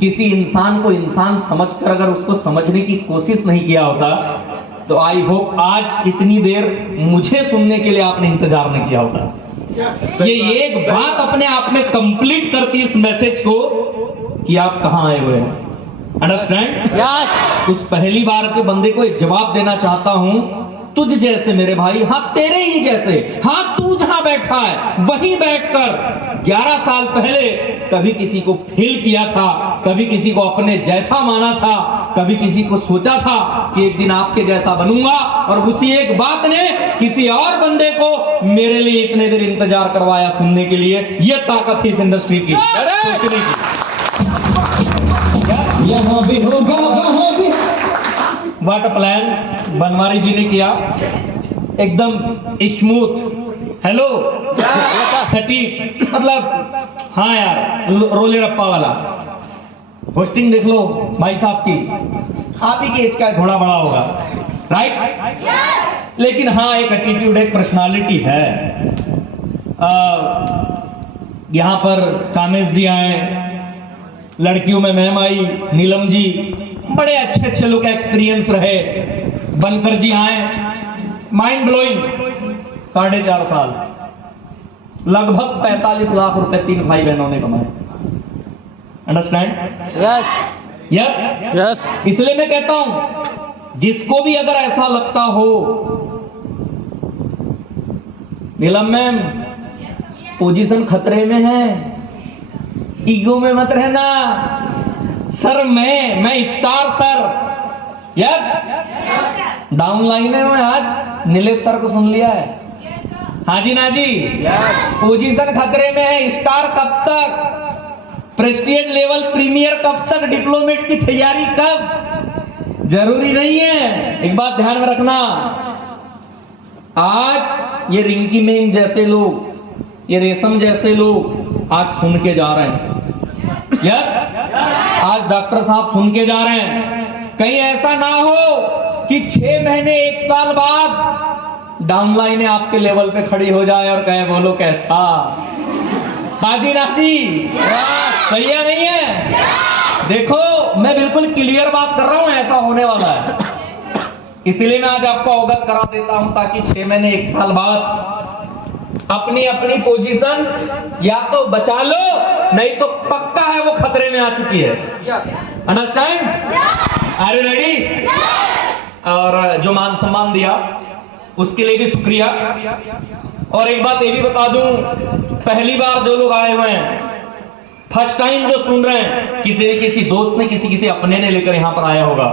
किसी इंसान को इंसान समझकर अगर उसको समझने की कोशिश नहीं किया होता तो आई होप आज इतनी देर मुझे सुनने के लिए आपने इंतजार नहीं किया होता। ये एक बात अपने आप में कंप्लीट करती है इस मैसेज को कि आप कहां आए हुए हैं। अंडरस्टैंड? उस पहली बार के बंदे को एक जवाब देना चाहता हूं, तुझ जैसे मेरे भाई, हाँ तेरे ही जैसे, हाँ तू जहां बैठा है वहीं बैठकर 11 साल पहले कभी किसी को फील किया था, कभी किसी को अपने जैसा माना था, कभी किसी को सोचा था कि एक दिन आपके जैसा बनूंगा, और उसी एक बात ने किसी और बंदे को मेरे लिए इतने देर इंतजार करवाया सुनने के लिए। यह ताकत है इस इंडस्ट्री की, सोचने की। यहाँ भी होगा वहाँ भी। व्हाट अ प्लान बनवारी जी ने किया, एकदम स्मूथ, हेलो सटीक, मतलब हाँ यार रोले रप्पा वाला। होस्टिंग देख लो भाई साहब की, आप ही की एज का थोड़ा बड़ा होगा, राइट? लेकिन हाँ एक एटीट्यूड, एक पर्सनालिटी है। यहाँ पर कामेश जी आए, लड़कियों में मैम आई, नीलम जी, बड़े अच्छे अच्छे लोग, एक्सपीरियंस रहे। बनकर जी आए, माइंड ब्लोइंग, 4.5 साल, लगभग 45 लाख रुपए 3 भाई बहनों ने कमाए। अंडरस्टैंड? यस। इसलिए मैं कहता हूं जिसको भी अगर ऐसा लगता हो नीलम मैम पोजीशन खतरे में है, ईगो में मत रहना सर, मैं star sir. Yes, down line है। मैं आज नीलेश सर को सुन लिया है, हाँ जी ना जी, पोजीशन खतरे में है। स्टार कब तक, प्रेस्टीज लेवल प्रीमियर कब तक, डिप्लोमेट की तैयारी कब, जरूरी नहीं है। एक बात ध्यान में रखना, आज ये रिंकी मैम जैसे लोग, ये रेशम जैसे लोग आज सुन के जा रहे हैं। यस, आज डॉक्टर साहब सुन के जा रहे हैं। कहीं ऐसा ना हो कि 6 महीने 1 साल बाद डाउनलाइन आपके लेवल पे खड़ी हो जाए और कहे बोलो कैसा। हाजी राजी, सही है नहीं है? देखो मैं बिल्कुल क्लियर बात कर रहा हूं, ऐसा होने वाला है। इसीलिए मैं आज आपको अवगत करा देता हूं ताकि 6 महीने 1 साल बाद अपनी अपनी पोजीशन या तो बचा लो, नहीं तो पक्का है वो खतरे में आ चुकी है। अंडरस्टैंड? Are you ready? और जो मान सम्मान दिया उसके लिए भी शुक्रिया। और एक बात ये भी बता दूं, पहली बार जो लोग आए हुए हैं, फर्स्ट टाइम जो सुन रहे हैं, किसी दोस्त ने किसी अपने ने लेकर यहां पर आया होगा,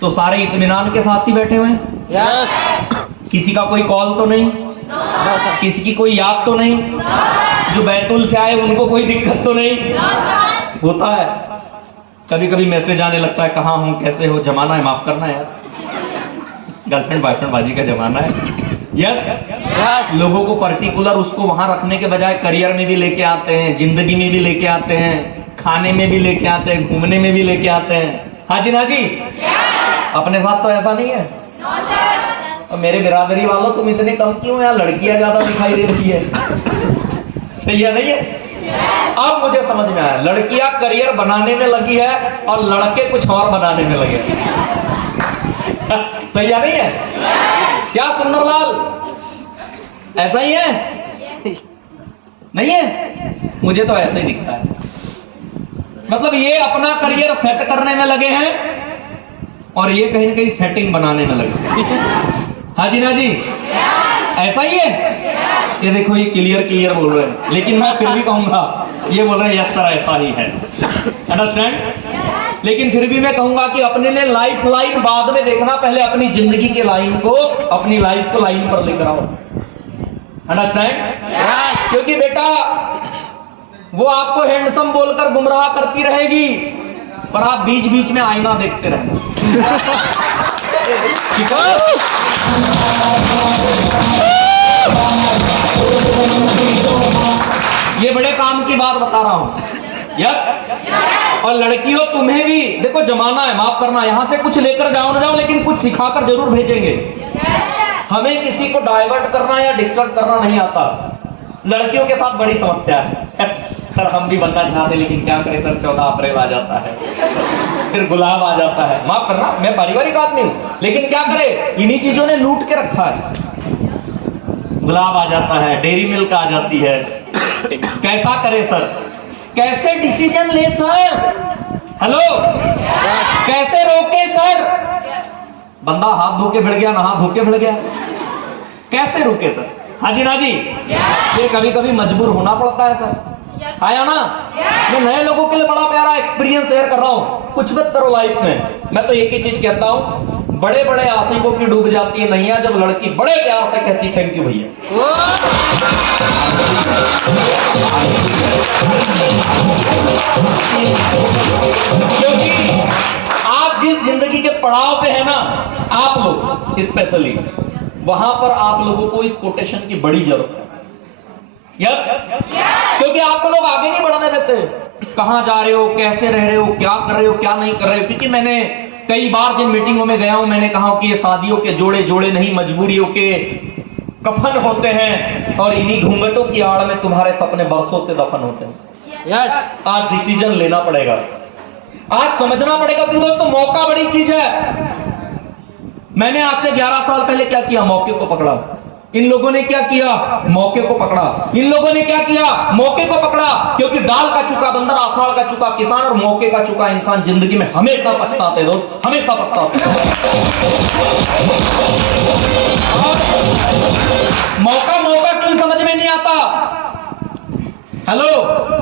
तो सारे इत्मीनान के साथ ही बैठे हुए हैं। किसी का कोई कॉल तो नहीं, किसी की कोई याद तो नहीं, जो बैतूल से आए उनको कोई दिक्कत तो नहीं। होता है कभी कभी मैसेज आने लगता है, कहाँ हूं, कैसे हो, जमाना है, माफ करना यार, गर्लफ्रेंड बॉयफ्रेंड बाजी का जमाना है। यस, लोगों को पर्टिकुलर उसको वहां रखने के बजाय करियर में भी लेके आते हैं, जिंदगी में भी लेके आते हैं, खाने में भी लेके आते हैं, घूमने में भी लेके आते हैं। हाँ जी ना जी, अपने साथ तो ऐसा नहीं है। और मेरे बिरादरी वालों तुम इतने कम क्यों, यहाँ लड़कियां ज्यादा दिखाई दे रही है। सही है नहीं है? अब मुझे समझ में आया, लड़कियां करियर बनाने में लगी है और लड़के कुछ और बनाने में लगे। सही है नहीं है? क्या सुंदरलाल, ऐसा ही है नहीं है? मुझे तो ऐसा ही दिखता है। मतलब ये अपना करियर सेट करने में लगे हैं और ये कहीं ना कहीं सेटिंग बनाने में लगे। हाँ जी ना जी, ऐसा ही है। ये देखो ये क्लियर बोल रहे हैं, लेकिन मैं फिर भी कहूंगा, ये बोल रहे हैं यस सर ऐसा ही है। अंडरस्टैंड? लेकिन फिर भी मैं कहूंगा कि अपने लिए लाइफ लाइन बाद में देखना, पहले अपनी जिंदगी के लाइन को, अपनी लाइफ को लाइन पर लेकर आओ। अंडरस्टैंड? क्योंकि बेटा वो आपको हैंडसम बोलकर गुमराह करती रहेगी, पर आप बीच बीच में आईना देखते रहना। ठीक है? ये बड़े काम की बात बता रहा हूं। यस, और लड़कियों तुम्हें भी देखो, जमाना है, माफ करना, यहां से कुछ लेकर जाओ ना जाओ, लेकिन कुछ सिखाकर जरूर भेजेंगे। हमें किसी को डाइवर्ट करना या डिस्टर्ब करना नहीं आता। लड़कियों के साथ बड़ी समस्या है। सर हम भी बनना चाहते लेकिन क्या करें सर, 14 अप्रैल आ जाता है, फिर गुलाब आ जाता है। माफ करना, मैं पारिवारिक आदमी हूं, लेकिन क्या करें, इन्हीं चीजों ने लूट के रखा है। गुलाब आ जाता है, डेयरी मिल्क आ जाती है, कैसा करे सर, कैसे डिसीजन ले सर, हेलो, कैसे रोके सर? बंदा हाथ धो के भिड़ गया, नहा धो के भिड़ गया, कैसे रोके सर? हाँ जी ना जी, ये कभी कभी मजबूर होना पड़ता है सर, आया ना? मैं नए लोगों के लिए बड़ा प्यारा एक्सपीरियंस शेयर कर रहा हूं। कुछ मत करो लाइफ में, मैं तो एक ही चीज कहता हूं, बड़े बड़े आशिकों की डूब जाती है नैया जब लड़की बड़े प्यार से कहती थैंक यू भैया। क्योंकि आप जिस जिंदगी के पड़ाव पे है ना, आप लोग स्पेशली, वहां पर आप लोगों को इस कोटेशन की बड़ी जरूरत है। यस, क्योंकि आपको लोग आगे नहीं बढ़ने देते। कहां जा रहे हो, कैसे रह रहे हो, क्या कर रहे हो, क्या नहीं कर रहे हो। क्योंकि मैंने कई बार जिन मीटिंगों में गया हूं, मैंने कहा कि ये शादियों के जोड़े जोड़े नहीं, मजबूरियों के कफन होते हैं, और इन्हीं घूंघटों की आड़ में तुम्हारे सपने बरसों से दफन होते हैं। यस, आज डिसीजन लेना पड़ेगा, आज समझना पड़ेगा कि दोस्तों मौका बड़ी चीज है। मैंने आज से 11 साल पहले क्या किया, मौके को पकड़ा। इन लोगों ने क्या किया, मौके को पकड़ा। इन लोगों ने क्या किया, मौके को पकड़ा। क्योंकि दाल का चुका बंदर, आषाढ़ का चुका किसान, और मौके का चुका इंसान जिंदगी में हमेशा पछताते हैं दोस्त, हमेशा पछताते हैं। मौका मौका क्यों समझ में नहीं आता? हेलो,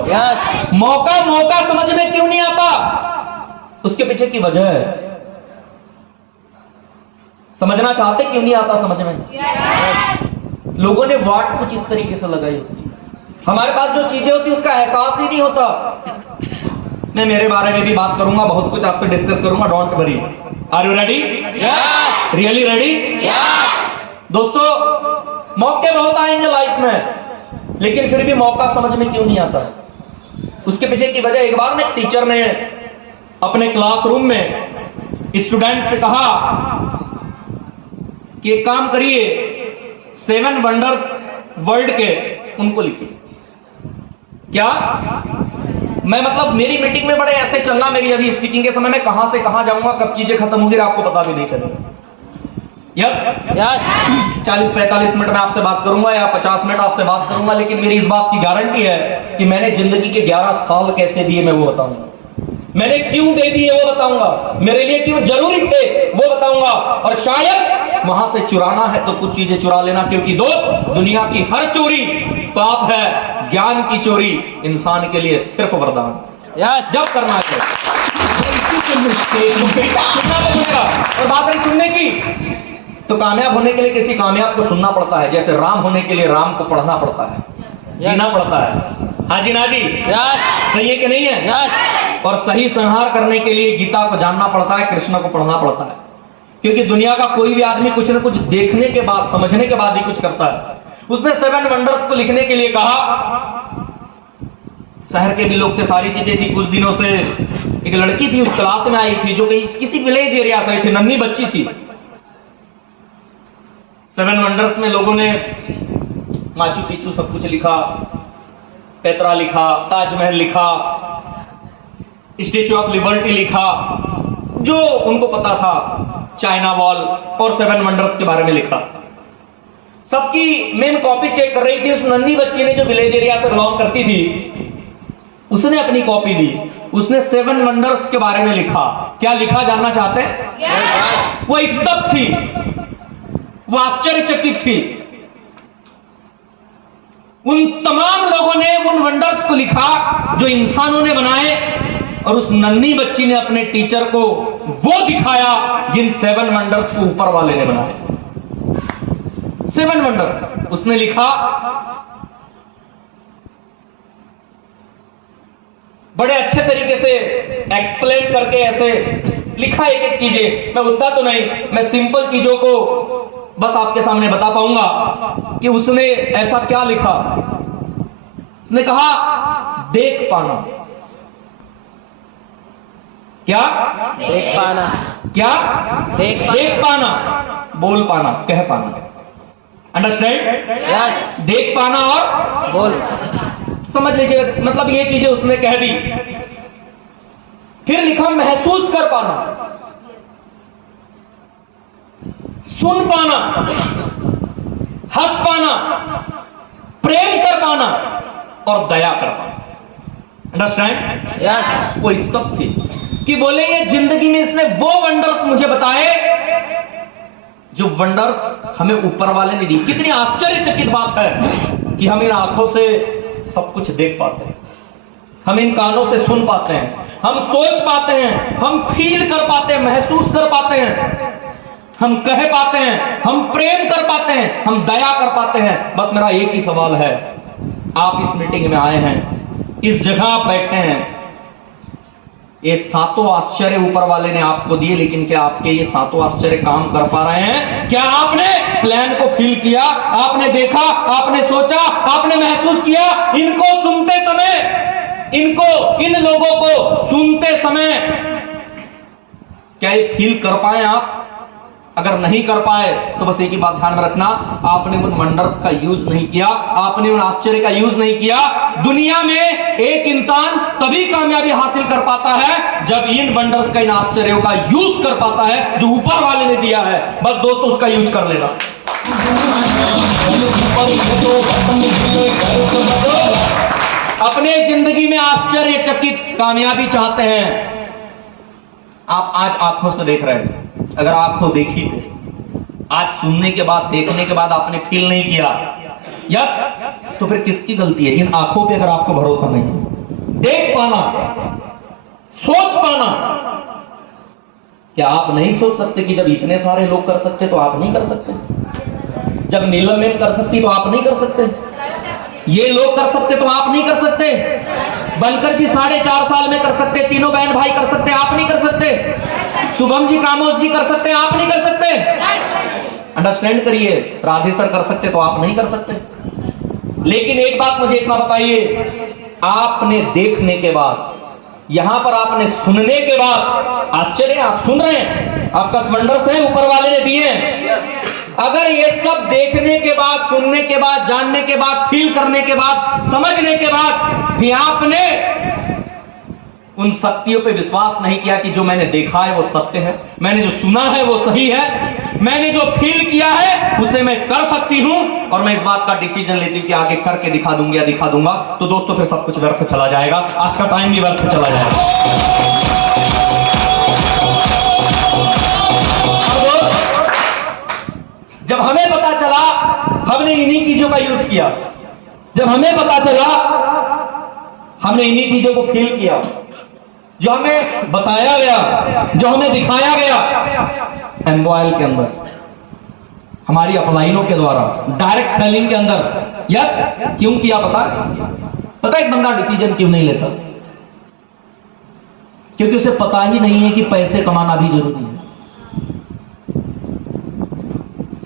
यस, मौका मौका समझ में क्यों नहीं आता? उसके पीछे की वजह है, समझना चाहते क्यों नहीं आता समझ में? लोगों ने वाट कुछ इस तरीके से लगाई होती, हमारे पास जो चीजें होती उसका एहसास ही नहीं होता। मैं मेरे बारे में भी बात करूंगा, बहुत कुछ आपसे डिस्कस करूंगा, don't worry. Are you ready? Really ready? दोस्तों, मौके बहुत आएंगे लाइफ में, लेकिन फिर भी मौका समझ में क्यों नहीं आता? उसके पीछे की वजह, एक बार ना टीचर ने अपने क्लासरूम में स्टूडेंट से कहा कि एक काम करिए, 7 वंडर्स वर्ल्ड के उनको लिखिए। क्या? मैं मतलब मेरी मीटिंग में बड़े ऐसे चलना, मेरी अभी स्पीकिंग के समय में कहां से कहां जाऊंगा, कब चीजें खत्म होंगी आपको पता भी नहीं चलेगा। यस यस, 40-45 मिनट में आपसे बात करूंगा या 50 मिनट आपसे बात करूंगा, लेकिन मेरी इस बात की गारंटी है कि मैंने जिंदगी के 11 साल कैसे दिए मैं वो बताऊंगा, मैंने क्यों दे दिए वो बताऊंगा, मेरे लिए क्यों जरूरी थे वो बताऊंगा। और शायद वहां से चुराना है तो कुछ चीजें चुरा लेना, क्योंकि दोस्त दुनिया की हर चोरी पाप है, ज्ञान की चोरी इंसान के लिए सिर्फ वरदान। यस, जब करना चाहिए। और बात रही सुनने की, तो कामयाब होने के लिए किसी कामयाब को सुनना पड़ता है, जैसे राम होने के लिए राम को पढ़ना पड़ता है, जीना पड़ता है। हाँ जी ना जी, सही है कि नहीं है? और सही संहार करने के लिए गीता को जानना पड़ता है, कृष्ण को पढ़ना पड़ता है, क्योंकि दुनिया का कोई भी आदमी कुछ न कुछ देखने के बाद, समझने के बाद ही कुछ करता है। उसने 7 वंडर्स को लिखने के लिए कहा। शहर के भी लोग थे, सारी चीजें थी। कुछ दिनों से एक लड़की थी उस क्लास में आई थी, जो कहीं किसी विलेज एरिया से आई थी, नन्ही बच्ची थी। 7 वंडर्स में लोगों ने माचू पिचू सब कुछ लिखा, पेत्रा लिखा, ताजमहल लिखा, स्टेच्यू ऑफ लिबर्टी लिखा, जो उनको पता था, चाइना वॉल और 7 वंडर्स के बारे में लिखा। सबकी मेन कॉपी चेक कर रही थी उस नन्ही बच्ची ने, जो विलेज एरिया से बिलोंग करती थी। उसने अपनी कॉपी दी, उसने 7 वंडर्स के बारे में लिखा। क्या लिखा जानना चाहते हैं? वो स्तब्ध थी, वो आश्चर्यचकित थी। उन तमाम लोगों ने उन वंडर्स को लिखा जो इंसानों ने बनाए, और उस नन्ही बच्ची ने अपने टीचर को वो दिखाया जिन 7 वंडर्स को ऊपर वाले ने बनाए। 7 वंडर्स उसने लिखा, बड़े अच्छे तरीके से एक्सप्लेन करके ऐसे लिखा एक एक चीजें। मैं उतना तो नहीं, मैं सिंपल चीजों को बस आपके सामने बता पाऊंगा कि उसने ऐसा क्या लिखा। उसने कहा, देख पाना। क्या? देख पाना। क्या? देख पाना, बोल पाना, कह पाना। अंडरस्टैंड? यस। देख पाना और बोल। समझ लीजिए, मतलब ये चीजें उसने कह दी। फिर लिखा महसूस कर पाना, सुन पाना, हंस पाना, प्रेम कर पाना और दया कर पाना। अंडरस्टैंड? यस। वो स्तब्ध थी कि बोले ये जिंदगी में इसने वो वंडर्स मुझे बताए जो वंडर्स हमें ऊपर वाले ने दी। कितनी आश्चर्यचकित बात है कि हम इन आंखों से सब कुछ देख पाते हैं, हम इन कानों से सुन पाते हैं, हम सोच पाते हैं, हम फील कर पाते हैं, महसूस कर पाते हैं, हम कह पाते हैं, हम प्रेम कर पाते हैं, हम दया कर पाते हैं। बस मेरा एक ही सवाल है, आप इस मीटिंग में आए हैं, इस जगह आप बैठे हैं, ये सातों आश्चर्य ऊपर वाले ने आपको दिए, लेकिन क्या आपके ये सातों आश्चर्य काम कर पा रहे हैं? क्या आपने प्लान को फील किया? आपने देखा, आपने सोचा, आपने महसूस किया? इनको सुनते समय, इन लोगों को सुनते समय क्या ये फील कर पाए आप? अगर नहीं कर पाए तो बस एक ही बात ध्यान में रखना, आपने उन वंडर्स का यूज नहीं किया, आपने उन आश्चर्य का यूज नहीं किया। दुनिया में एक इंसान तभी कामयाबी हासिल कर पाता है जब इन वंडर्स का, इन आश्चर्यों का यूज कर पाता है जो ऊपर वाले ने दिया है। बस दोस्तों उसका यूज कर लेना। अपने जिंदगी में आश्चर्यचकित कामयाबी चाहते हैं, आप आज आंखों से देख रहे हैं। अगर आंखों देखी थे, आज सुनने के बाद, देखने के बाद आपने फील नहीं किया, यस, तो फिर किसकी गलती है? इन आंखों पे अगर आपको भरोसा नहीं, देख पाना, सोच पाना, क्या आप नहीं सोच सकते कि जब इतने सारे लोग कर सकते तो आप नहीं कर सकते? जब नीलम मैम कर सकती तो आप नहीं कर सकते? ये लोग कर सकते तो आप नहीं कर सकते? बनकर जी 4.5 साल में कर सकते, तीनों बहन भाई कर सकते, आप नहीं कर सकते? शुभम जी, कामोद जी कर सकते, आप नहीं कर सकते? अंडरस्टैंड करिए, राधे सर कर सकते तो आप नहीं कर सकते। लेकिन एक बात मुझे इतना बताइए, आपने देखने के बाद, यहां पर आपने सुनने के बाद, आश्चर्य आप सुन रहे हैं, आपका वंडर्स है ऊपर वाले ने दिए हैं। अगर ये सब देखने के बाद, सुनने के बाद, जानने के बाद, फील करने के बाद, समझने के बाद भी आपने उन शक्तियों पे विश्वास नहीं किया कि जो मैंने देखा है वो सत्य है, मैंने जो सुना है वो सही है, मैंने जो फील किया है उसे मैं कर सकती हूं और मैं इस बात का डिसीजन लेती हूं कि आगे करके दिखा दूंगी या दिखा दूंगा, तो दोस्तों फिर सब कुछ व्यर्थ चला जाएगा, आज का टाइम भी व्यर्थ चला जाएगा। जब हमें पता चला, हमने इन्हीं चीजों का यूज किया, जब हमें पता चला, हमने इन्हीं चीजों को फील किया, जो हमें बताया गया, जो हमें दिखाया गया एम्बॉयल के अंदर, हमारी अपलाइनों के द्वारा, डायरेक्ट सेलिंग के अंदर। यस, क्यों किया पता एक बंदा डिसीजन क्यों नहीं लेता? क्योंकि उसे पता ही नहीं है कि पैसे कमाना भी जरूरी है।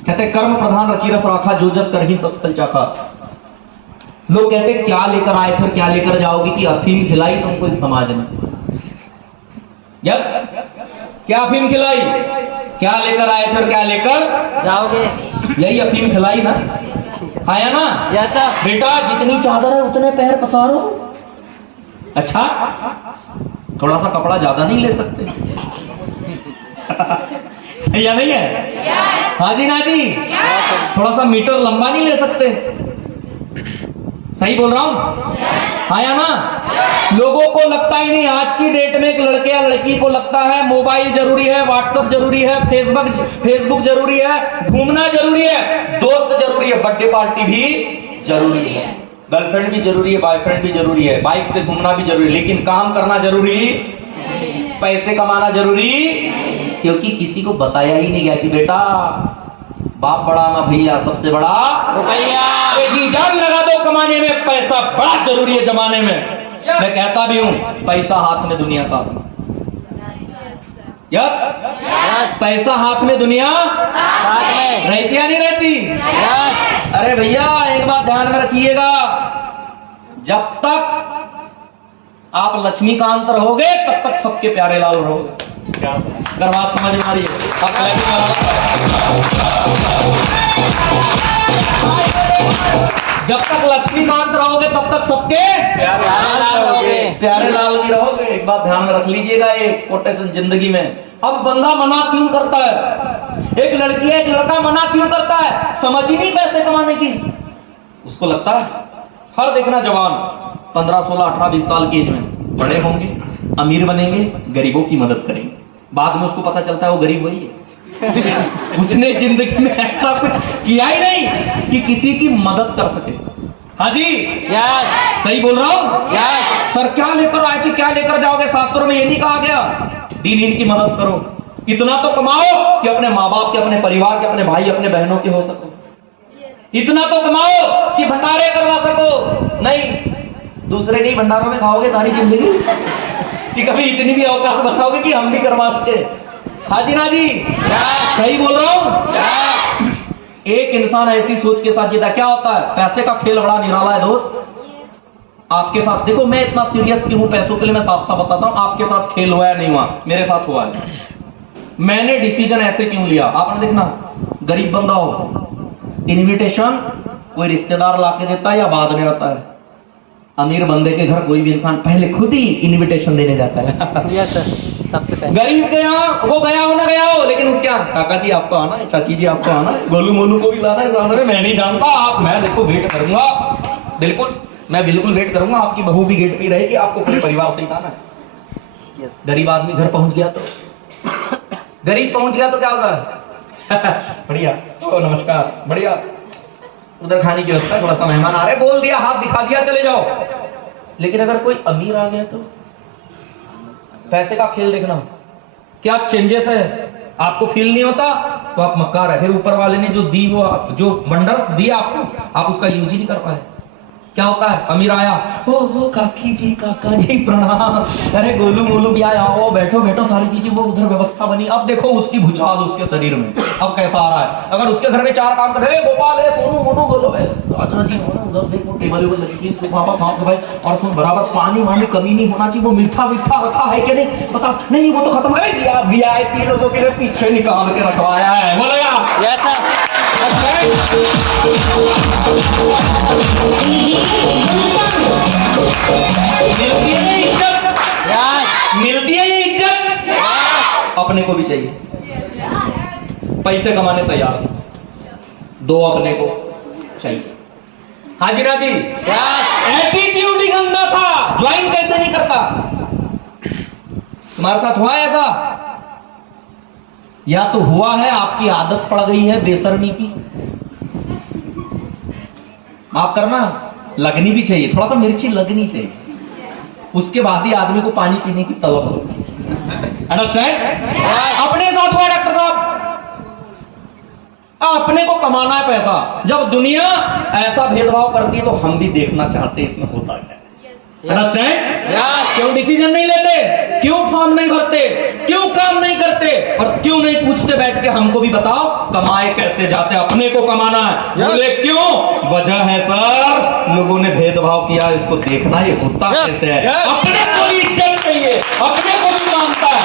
कहते कर्म प्रधान रची रस राखा, जो जस कर ही तस फल चाखा। लोग कहते क्या लेकर आए फिर क्या लेकर जाओगे, कि अफीम खिलाई तुमको इस समाज ने। यस, क्या अफीम खिलाई, क्या लेकर आए थे और क्या लेकर जाओगे, यही अफीम खिलाई ना, आया ना? यस बेटा, जितनी चादर है उतने पैर पसारो। अच्छा, थोड़ा सा कपड़ा ज्यादा नहीं ले सकते? सही या नहीं है? हाँ जी ना जी, थोड़ा सा मीटर लंबा नहीं ले सकते? सही बोल रहा हूं? आया ना? लोगों को लगता ही नहीं, आज की डेट में एक लड़के या लड़की को लगता है मोबाइल जरूरी है, व्हाट्सएप जरूरी है, फेसबुक जरूरी है, घूमना जरूरी है, दोस्त जरूरी है, बर्थडे पार्टी भी जरूरी है, गर्लफ्रेंड भी जरूरी है, बॉयफ्रेंड भी जरूरी है, बाइक से घूमना भी जरूरी है, लेकिन काम करना जरूरी, पैसे कमाना जरूरी, क्योंकि किसी को बताया ही नहीं गया कि बेटा बाप बड़ा ना भैया, सबसे बड़ा रुपया। जी जान लगा दो कमाने में, पैसा बड़ा जरूरी है जमाने में। मैं कहता भी हूं, पैसा हाथ में दुनिया साथ में। यस, पैसा हाथ में दुनिया साथ में रहती या नहीं रहती? अरे भैया एक बात ध्यान में रखिएगा, जब तक आप लक्ष्मीकांत रहोगे तब तक सबके प्यारे लाल रहोगे। अगर बात समझ में आ रही है, जब तक लक्ष्मीकांत रहोगे तब तक सबके प्यारे लाल भी रहोगे। एक बात ध्यान में रख लीजिएगा, ये कोटेशन जिंदगी में। अब बंदा मना क्यों करता है, एक लड़की है एक लड़का मना क्यों करता है, समझ ही नहीं पैसे कमाने की। उसको लगता है हर देखना जवान 15, 16, 18, 20 साल की एज में बड़े होंगे, अमीर बनेंगे, गरीबों की मदद करेंगे। बाद में उसको पता चलता है वो गरीब वही है। उसने जिंदगी में ऐसा कुछ किया ही नहीं कि किसी की मदद कर सके। हाँ जी, यस सही बोल रहा हूं? यस सर क्या लेकर आए थे, क्या लेकर जाओगे? शास्त्रों में ये नहीं कहा गया दीन इनकी मदद करो, इतना तो कमाओ कि अपने माँ बाप के, अपने परिवार के, अपने भाई अपने बहनों के हो सको, इतना तो कमाओ कि भंडारे करवा सको। नहीं, दूसरे के ही भंडारों में खाओगे सारी जिंदगी कि कभी इतनी भी औकात बनाओगे कि हम भी करवा सके। हाजी ना जी, सही बोल रहा हूं? एक इंसान ऐसी सोच के साथ जीता, क्या होता है? पैसे का खेल बड़ा निराला है दोस्त। आपके साथ देखो, मैं इतना सीरियस क्यों हूं पैसों के लिए, मैं साफ साफ बताता हूं। आपके साथ खेल हुआ है नहीं हुआ, मेरे साथ हुआ है। मैंने डिसीजन ऐसे क्यों लिया, आपने देखना, गरीब बंदा हो, इनविटेशन कोई रिश्तेदार लाके देता है या बाद में आता है? अमीर बंदे के घर कोई भी इंसान पहले खुद ही इनविटेशन देने जाता है। यस सर, सबसे पहले। गरीब के यहाँ वो गया हो ना गया हो, लेकिन उसके यहाँ काका जी आपको आना है, चाची जी आपको आना है, गोलू मोलू को भी लाना है। साथ में मैं नहीं जानता आप, मैं देखो वेट करूंगा, बिल्कुल मैं बिल्कुल वेट करूंगा। आपकी बहू भी गेट पे रहेगी, आपको पूरे परिवार से आना है। यस गरीब आदमी घर पहुंच गया तो गरीब पहुंच गया तो क्या होगा? बढ़िया, ओ नमस्कार, बढ़िया, उधर खाने की व्यवस्था, थोड़ा सा मेहमान आ रहे, बोल दिया, हाथ दिखा दिया, चले जाओ। लेकिन अगर कोई अमीर आ गया तो पैसे का खेल देखना, क्या चेंजेस है, आपको फील नहीं होता तो आप मक्कार है। फिर ऊपर वाले ने जो दी, वो जो वंडर्स दिया आपको, आप उसका यूज ही नहीं कर पाए। क्या होता है? अमीर आया, हो काकी जी, काका जी प्रणाम, अरे गोलू मोलू भी आया, ओ बैठो बैठो, सारी चीजें, वो उधर व्यवस्था बनी। अब देखो उसकी भुचाल उसके शरीर में अब कैसा आ रहा है। अगर उसके घर में 4 काम कर रहे, गोपाल है, सोनू मोनू गोलू है, अच्छा जी उधर देखो टेबल वेबल लगी, वहां साफ सफाई, और सुन बराबर पानी वानी कमी नहीं होना चाहिए, वो मीठा मीठा रखा है कि नहीं बता, नहीं वो तो खत्म है, वीआईपी लोगों के लिए पीछे निकाल के रखवाया है। बोलेगा यस सर। मिलती है ये इज्जत, मिलती है ये इज्जत, अपने को भी चाहिए। पैसे कमाने तैयार, दो अपने को चाहिए। हाजी ना जी, एटीट्यूड ही गंदा था, ज्वाइन कैसे नहीं करता? तुम्हारे साथ हुआ है ऐसा? या तो हुआ है आपकी आदत पड़ गई है बेशर्मी की, माफ करना, लगनी भी चाहिए, थोड़ा सा मिर्ची लगनी चाहिए, उसके बाद ही आदमी को पानी पीने की तलब होती है। अंडरस्टैंड? अपने साथ हुआ डॉक्टर साहब, अपने को कमाना है पैसा। जब दुनिया ऐसा भेदभाव करती है तो हम भी देखना चाहते हैं इसमें होता है। अंडरस्टैंड? क्यों डिसीजन नहीं लेते, क्यों फॉर्म नहीं भरते, क्यों काम नहीं करते, और क्यों नहीं पूछते बैठ के हमको भी बताओ कमाए कैसे जाते? अपने को कमाना है। बोले क्यों? वजह है सर, लोगों ने भेदभाव किया, इसको देखना ये होता कैसे है। अपने को भी इज्जत चाहिए, अपने को भी मानता है।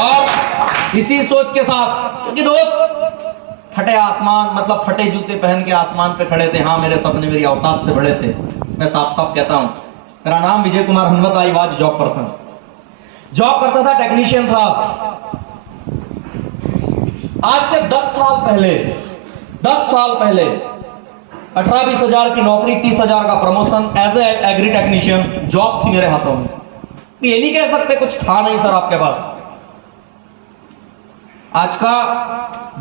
और इसी सोच के साथ, क्योंकि दोस्त फटे आसमान, मतलब फटे जूते पहन के आसमान पे खड़े थे। हाँ, मेरे सपने मेरी औकात से बड़े थे, मैं साफ साफ कहता हूं। मेरा नाम Vijay Kumar Hanwat, I was job person, job करता था, टेक्नीशियन था। आज से 10 साल पहले 18-20 हजार की नौकरी, 30 हजार का promotion, as a agri technician job थी मेरे हाथों में। ये नहीं कह सकते कुछ था नहीं सर आपके पास। आज का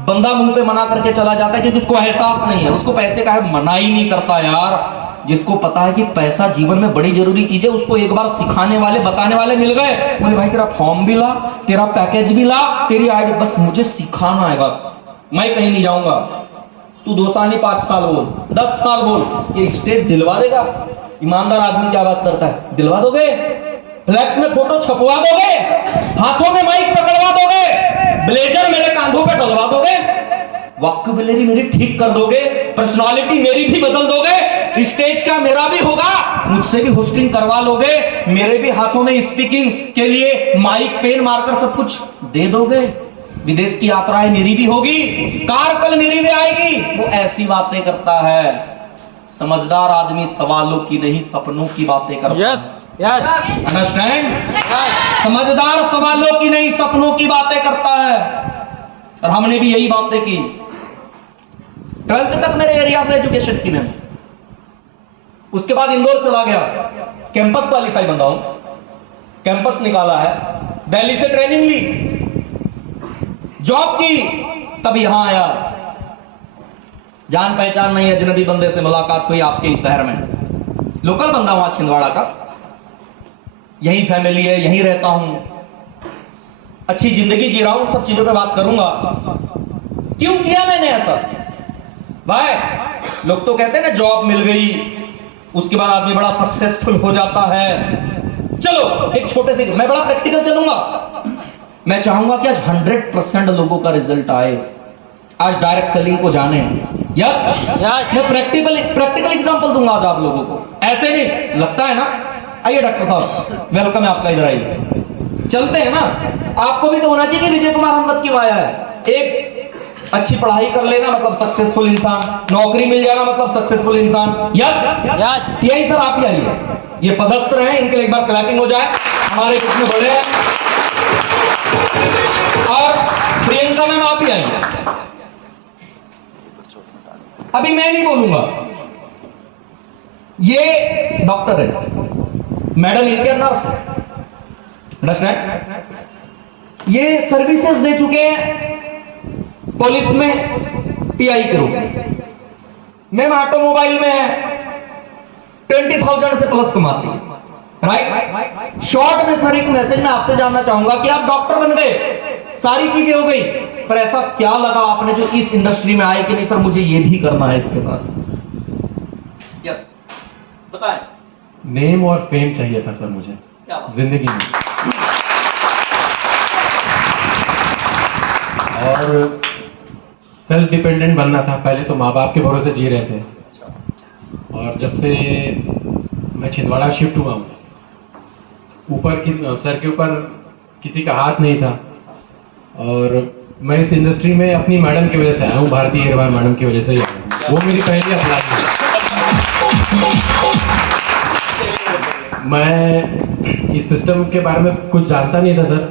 बंदा मुंह पे मना करके चला जाता है क्योंकि उसको एहसास नहीं है, उसको पैसे का है, मना ही नहीं करता यार। जिसको पता है कि पैसा जीवन में बड़ी जरूरी चीज है, उसको एक बार सिखाने वाले, बताने वाले मिल गए, बोले भाई तेरा फॉर्म भी ला, तेरा पैकेज भी ला, तेरी आईडी, बस मुझे सिखाना है, बस मैं कहीं नहीं जाऊंगा। तू 2 साल नहीं 5 साल बोल, 10 साल बोल, ये स्टेज दिलवा देगा। ईमानदार आदमी क्या बात करता है? दिलवा दोगे? फ्लैक्स में फोटो छपवा दोगे? हाथों में माइक पकड़वा दोगे? ब्लेजर मेरे कांधों पे डलवा दोगे? वोकैबुलरी मेरी ठीक कर दोगे? पर्सनालिटी मेरी भी बदल दोगे? स्टेज का मेरा भी होगा, मुझसे भी होस्टिंग करवा लोगे? मेरे भी हाथों में स्पीकिंग के लिए माइक, पेन, मार्कर सब कुछ दे दोगे? विदेश की यात्राएं मेरी भी होगी, कार कल मेरी भी आएगी, वो ऐसी बातें करता है। समझदार आदमी सवालों की नहीं सपनों की बातें करता है। Yes understand? समझदार सवालों की नहीं सपनों की बातें करता है। और हमने भी यही बातें की। 12th तक मेरे एरिया से एजुकेशन की मैंने, उसके बाद इंदौर चला गया, कैंपस क्वालिफाई बन रहा हूं, कैंपस निकाला है, दिल्ली से ट्रेनिंग ली, जॉब की, तब यहां आया। जान पहचान नहीं, अजनबी बंदे से मुलाकात हुई आपके ही शहर में, लोकल बंदा वहां छिंदवाड़ा का, यही फैमिली है, यहीं रहता हूं, अच्छी जिंदगी जी रहा हूं, सब चीजों पे बात करूंगा। क्यों किया मैंने ऐसा? भाई लोग तो कहते हैं ना जॉब मिल गई उसके बाद आदमी बड़ा सक्सेसफुल हो जाता है। चलो एक छोटे से, मैं बड़ा प्रैक्टिकल चलूंगा। मैं चाहूंगा कि आज 100% लोगों का रिजल्ट आए, आज डायरेक्ट सेलिंग को जाने। यस मैं प्रैक्टिकल एग्जांपल दूंगा आज आप लोगों को, ऐसे नहीं लगता है ना। आइए डॉक्टर साहब, वेलकम है आपका, इधर आइए, चलते हैं ना। आपको भी तो होना चाहिए कि विजय कुमार हमदर्द क्यों आया है। एक अच्छी पढ़ाई कर लेना मतलब सक्सेसफुल इंसान, नौकरी मिल जाना मतलब सक्सेसफुल इंसान। यस यही सर, आप ही आइए, ये पदस्थ हैं, इनके लिए एक बार क्लैपिंग हो जाए, हमारे कितने बड़े हैं। और प्रियंका मैम आप ही आइए। अभी मैं नहीं बोलूंगा, ये डॉक्टर है, मैडम इनके नर्स है, अंडरस्टैंड। ये सर्विसेज दे चुके हैं पुलिस में, टीआई के रूप में। मैम ऑटोमोबाइल में है, 20,000 से प्लस कमाती है, राइट। शॉर्ट में सर एक मैसेज मैं आपसे जानना चाहूंगा कि आप डॉक्टर बन गए, सारी चीजें हो गई, पर ऐसा क्या लगा आपने जो इस इंडस्ट्री में आए कि नहीं सर मुझे ये भी करना है इसके साथ? यस बताएं। नेम और फेम चाहिए था सर मुझे जिंदगी में, और सेल्फ डिपेंडेंट बनना था। पहले तो माँ बाप के भरोसे जी रहे थे, और जब से मैं छिंदवाड़ा शिफ्ट हुआ हूँ, ऊपर सर के ऊपर किसी का हाथ नहीं था। और मैं इस इंडस्ट्री में अपनी मैडम की वजह से आया हूँ, भारती एयरवायर मैडम की वजह से ही आया हूँ। वो मेरी पहली अप्लाई है। मैं इस सिस्टम के बारे में कुछ जानता नहीं था सर,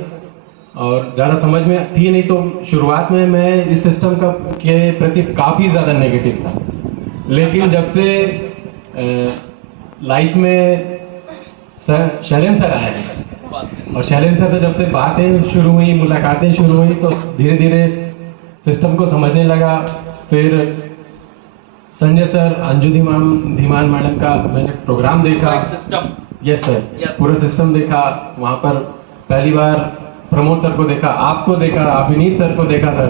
और ज़्यादा समझ में थी नहीं, तो शुरुआत में मैं इस सिस्टम के प्रति काफ़ी ज़्यादा नेगेटिव था। लेकिन जब से लाइफ में शैलेंद्र सर आए हैं, और शैलेंद्र सर से जब से बातें शुरू हुई, मुलाकातें शुरू हुई, तो धीरे धीरे सिस्टम को समझने लगा। फिर संजय सर, अंजू धीमान मैडम का मैंने प्रोग्राम देखा, सिस्टम, यस सर, पूरा सिस्टम देखा। वहाँ पर पहली बार प्रमोद सर को देखा, आपको देखा, अभिनीत सर को देखा सर,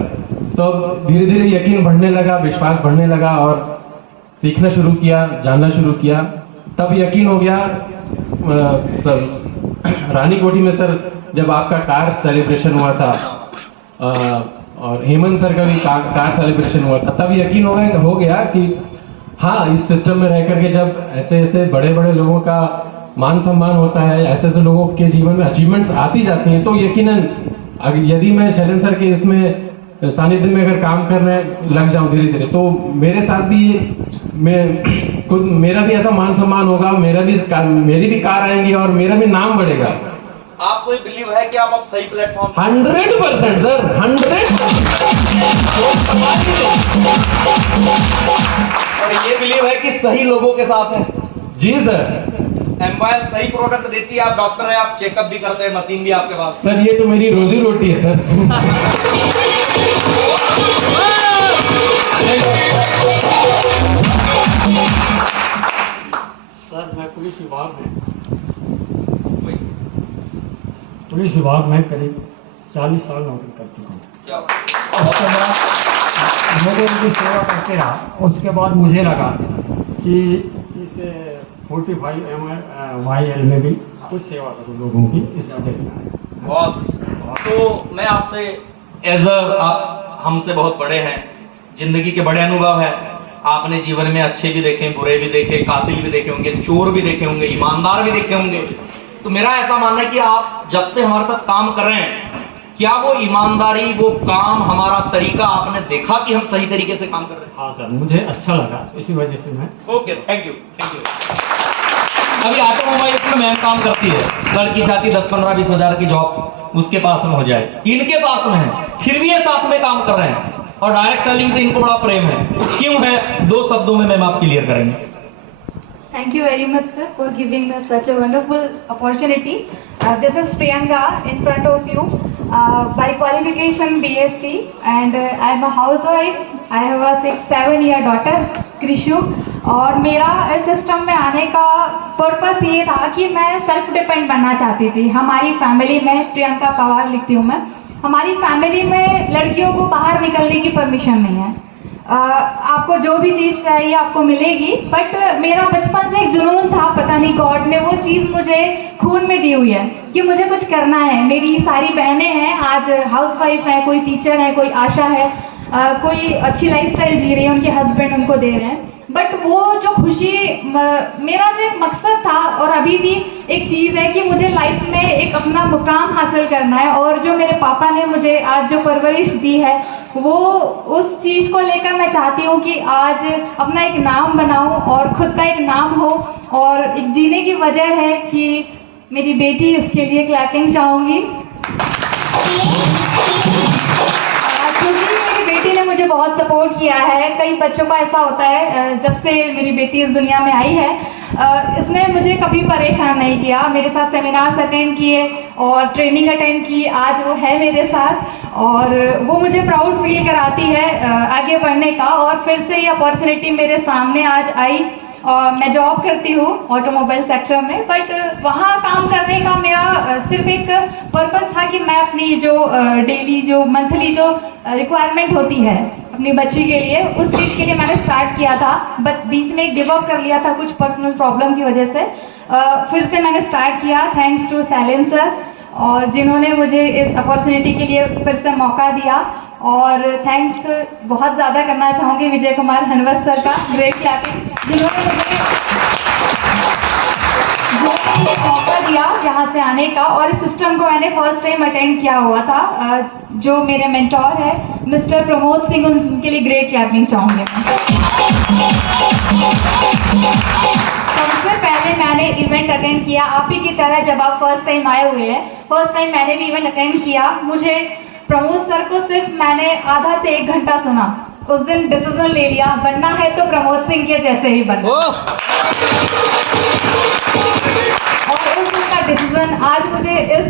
तो धीरे धीरे यकीन बढ़ने लगा, विश्वास बढ़ने लगा, और सीखना शुरू किया, जानना शुरू किया। तब यकीन हो गया। सर रानी कोठी में सर जब आपका कार सेलिब्रेशन हुआ था, और हेमंत सर का भी कार सेलिब्रेशन हुआ था, तब यकीन हो गया कि हाँ, इस सिस्टम में रह करके जब ऐसे ऐसे बड़े बड़े लोगों का मान सम्मान होता है, ऐसे ऐसे लोगों के जीवन में अचीवमेंट्स आती जाती हैं, तो यकीनन यदि मैं शैलेंद्र सर के इसमें सानिध्य में अगर काम करने लग जाऊं धीरे धीरे, तो मेरे साथ भी मेरा भी ऐसा मान सम्मान होगा, मेरी भी कार आएंगी, और मेरा भी नाम बढ़ेगा। आपको ये बिलीव है कि आप अब सही प्लेटफॉर्म? 100% सर, 100%। और ये बिलीव है कि सही लोगों के साथ है? जी सर। एम्पायर सही प्रोडक्ट देती है, आप डॉक्टर है, आप चेकअप भी करते हैं, मशीन भी आपके पास। सर ये तो मेरी रोजी रोटी है सर। सर मैं पुलिस विभाग में करीब 40 साल नौकरी कर चुका हूँ। लोगों की सेवा करते रहा, उसके बाद मुझे लगा कि इस 45 YL में भी कुछ सेवा करूँ लोगों की, इस वजह से आया। बहुत। तो मैं आपसे आप हमसे बहुत बड़े हैं, जिंदगी के बड़े अनुभव है, आपने जीवन में अच्छे भी देखे, बुरे भी देखे, कातिल भी देखे होंगे, चोर भी देखे होंगे, ईमानदार भी देखे होंगे। तो मेरा ऐसा मानना है कि आप जब से हमारे साथ काम कर रहे हैं, क्या वो ईमानदारी, वो काम, हमारा तरीका आपने देखा कि हम सही तरीके से काम कर रहे हैं? हाँ सर, मुझे अच्छा लगा, इसी वजह से मैं okay, thank you, thank you. अभी ऑटोमोबाइल्स में मैम काम करती है, लड़की चाहती 10-15-20 हजार की जॉब उसके पास में हो जाए, इनके पास में है, फिर भी ये साथ में काम कर रहे हैं और डायरेक्ट सेलिंग से इनको बड़ा प्रेम है। क्यों है, 2 शब्दों में मैम आप क्लियर करेंगे। Thank you very much, sir, for giving us such a wonderful opportunity. This is Priyanka in front of you. By qualification BSc, and I am a housewife. I have a 6-7-year daughter, Krishu. और मेरा इस system में आने का purpose ये था कि मैं सेल्फ डिपेंड बनना चाहती थी। हमारी फैमिली में, प्रियंका पवार लिखती हूँ मैं, हमारी फैमिली में लड़कियों को बाहर निकलने की परमिशन नहीं है। आपको जो भी चीज़ चाहिए आपको मिलेगी, बट मेरा बचपन से एक जुनून था, पता नहीं गॉड ने वो चीज़ मुझे खून में दी हुई है कि मुझे कुछ करना है। मेरी सारी बहनें हैं, आज हाउसवाइफ हैं, कोई टीचर है, कोई आशा है, कोई अच्छी लाइफस्टाइल जी रही है, उनके हस्बैंड उनको दे रहे हैं। बट वो जो खुशी, मेरा जो एक मकसद था और अभी भी एक चीज़ है कि मुझे लाइफ में एक अपना मुकाम हासिल करना है, और जो मेरे पापा ने मुझे आज जो परवरिश दी है वो उस चीज़ को लेकर मैं चाहती हूँ कि आज अपना एक नाम बनाऊँ और खुद का एक नाम हो, और एक जीने की वजह है कि मेरी बेटी, उसके लिए क्लैपिंग चाहूँगी क्योंकि मेरी बेटी ने मुझे बहुत सपोर्ट किया है। कई बच्चों का ऐसा होता है, जब से मेरी बेटी इस दुनिया में आई है इसने मुझे कभी परेशान नहीं किया, मेरे साथ सेमिनार्स अटेंड किए और ट्रेनिंग अटेंड की, आज वो है मेरे साथ और वो मुझे प्राउड फील कराती है आगे बढ़ने का। और फिर से ये अपॉर्चुनिटी मेरे सामने आज आई और मैं जॉब करती हूँ ऑटोमोबाइल सेक्टर में, बट वहाँ काम करने का मेरा सिर्फ एक पर्पस था कि मैं अपनी जो डेली जो मंथली जो रिक्वायरमेंट होती है अपनी बच्ची के लिए, उस चीज़ के लिए मैंने स्टार्ट किया था, बट बीच में गिव अप कर लिया था कुछ पर्सनल प्रॉब्लम की वजह से। फिर से मैंने स्टार्ट किया, थैंक्स टू सैलेन सर, और जिन्होंने मुझे इस अपॉर्चुनिटी के लिए फिर से मौका दिया। और थैंक्स बहुत ज़्यादा करना चाहूँगी विजय कुमार हनवत सर का, ग्रेट क्लैपिंग, जिन्होंने मुझे मौका दिया यहाँ से आने का। और इस सिस्टम को मैंने फर्स्ट टाइम अटेंड किया हुआ था। जो मेरे मेंटोर है मिस्टर प्रमोद सिंह, उनके लिए ग्रेट क्लैपिंग चाहूँगी। सबसे पहले मैंने इवेंट अटेंड किया आप ही की तरह, जब आप फर्स्ट टाइम आए हुए हैं, फर्स्ट टाइम मैंने भी इवेंट अटेंड किया। मुझे प्रमोद सर को सिर्फ मैंने आधा से 1 घंटा सुना, उस दिन डिसीजन ले लिया, बनना है तो प्रमोद सिंह के जैसे ही बनना। और उस दिन का डिसीजन आज मुझे इस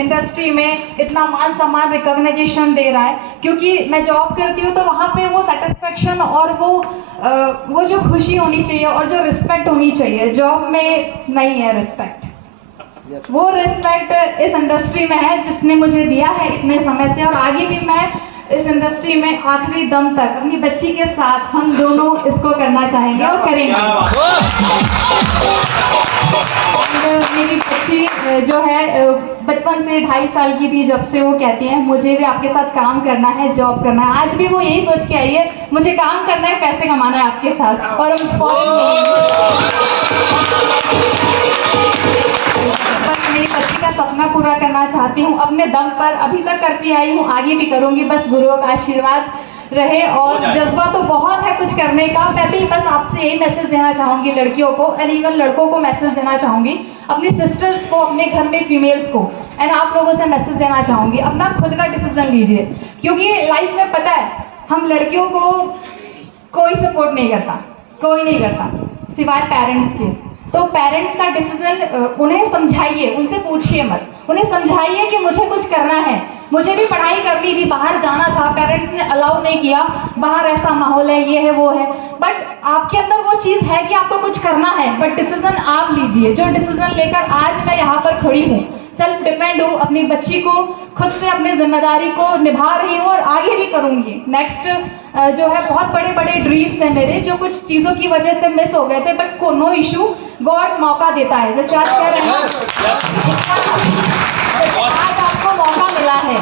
इंडस्ट्री में इतना मान सम्मान, रिकॉग्नाइजेशन दे रहा है, क्योंकि मैं जॉब करती हूँ तो वहाँ पे वो सेटिस्फेक्शन और वो जो खुशी होनी चाहिए और जो रिस्पेक्ट होनी चाहिए, जॉब में नहीं है रिस्पेक्ट। वो रिस्पेक्ट इस इंडस्ट्री में है जिसने मुझे दिया है इतने समय से, और आगे भी मैं इस इंडस्ट्री में आखिरी दम तक अपनी बच्ची के साथ हम दोनों इसको करना चाहेंगे और करेंगे। मेरी बच्ची जो है बचपन से 2.5 साल की थी जब से, वो कहती है मुझे भी आपके साथ काम करना है, जॉब करना है। आज भी वो यही सोच के आई है, मुझे काम करना है, पैसे कमाना है आपके साथ, और मेरी बच्ची का सपना पूरा करना चाहती हूँ अपने दम पर, अभी तक करती आई हूँ, आगे भी करूँगी। बस गुरुओं का आशीर्वाद रहे और जज्बा तो बहुत है कुछ करने का। मैं भी बस आपसे यही मैसेज देना चाहूँगी लड़कियों को, एंड इवन लड़कों को मैसेज देना चाहूँगी, अपनी सिस्टर्स को, अपने घर में फीमेल्स को, एंड आप लोगों से मैसेज देना चाहूँगी, अपना खुद का डिसीजन लीजिए। क्योंकि लाइफ में पता है हम लड़कियों को कोई सपोर्ट नहीं करता, कोई नहीं करता सिवाय पेरेंट्स के। तो पेरेंट्स का डिसीजन उन्हें समझाइए, उनसे पूछिए मत, उन्हें समझाइए कि मुझे कुछ करना है, मुझे भी पढ़ाई करनी थी, बाहर जाना था, पेरेंट्स ने अलाउ नहीं किया, बाहर ऐसा माहौल है, ये है वो है, बट आपके अंदर वो चीज़ है कि आपको कुछ करना है, बट डिसीजन आप लीजिए। जो डिसीजन लेकर आज मैं यहाँ पर खड़ी हूँ, सेल्फ डिपेंड हूँ, अपनी बच्ची को खुद से अपनी जिम्मेदारी को निभा रही हूँ और आगे भी करूँगी। नेक्स्ट जो है बहुत बड़े बड़े ड्रीम्स हैं मेरे, जो कुछ चीज़ों की वजह से मिस हो गए थे, बट नो इशू, गॉड मौका देता है। जैसे आज कह रहे हैं आज आपको मौका मिला है,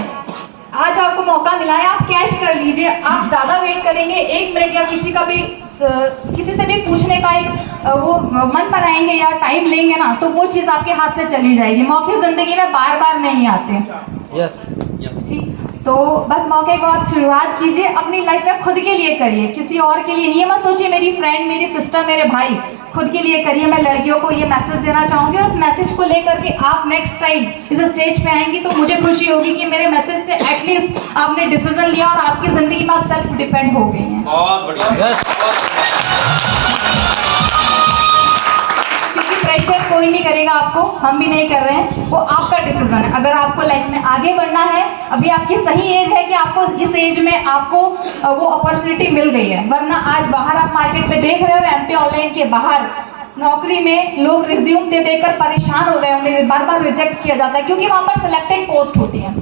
आज आपको मौका मिला है, आप कैच कर लीजिए। आप ज़्यादा वेट करेंगे 1 मिनट या किसी से भी पूछने का एक वो मन बनाएंगे या टाइम लेंगे ना, तो वो चीज़ आपके हाथ से चली जाएगी। मौके ज़िंदगी में बार बार नहीं आते। यस तो बस मौके को आप शुरुआत कीजिए, अपनी लाइफ में खुद के लिए करिए, किसी और के लिए नहीं। ये मत सोचिए मेरी फ्रेंड, मेरी सिस्टर, मेरे भाई, खुद के लिए करिए। मैं लड़कियों को ये मैसेज देना चाहूँगी, और उस मैसेज को लेकर के आप नेक्स्ट टाइम इस स्टेज पे आएंगी तो मुझे खुशी होगी कि मेरे मैसेज से एटलीस्ट आपने डिसीजन लिया और आपकी ज़िंदगी में आप सेल्फ डिपेंड हो गई हैं। बहुत बढ़िया। क्योंकि प्रेशर कोई नहीं करेगा आपको, हम भी नहीं कर रहे हैं, वो आपका डिसीजन है। अगर आपको लाइफ में आगे बढ़ना है, अभी आपकी सही एज है कि आपको इस एज में आपको वो अपॉर्चुनिटी मिल गई है, वरना आज बाहर आप मार्केट में देख रहे हो एमपी ऑनलाइन के बाहर नौकरी में लोग रिज्यूम दे देकर परेशान हो गए, उन्हें बार बार रिजेक्ट किया जाता है क्योंकि वहाँ पर सिलेक्टेड पोस्ट होती है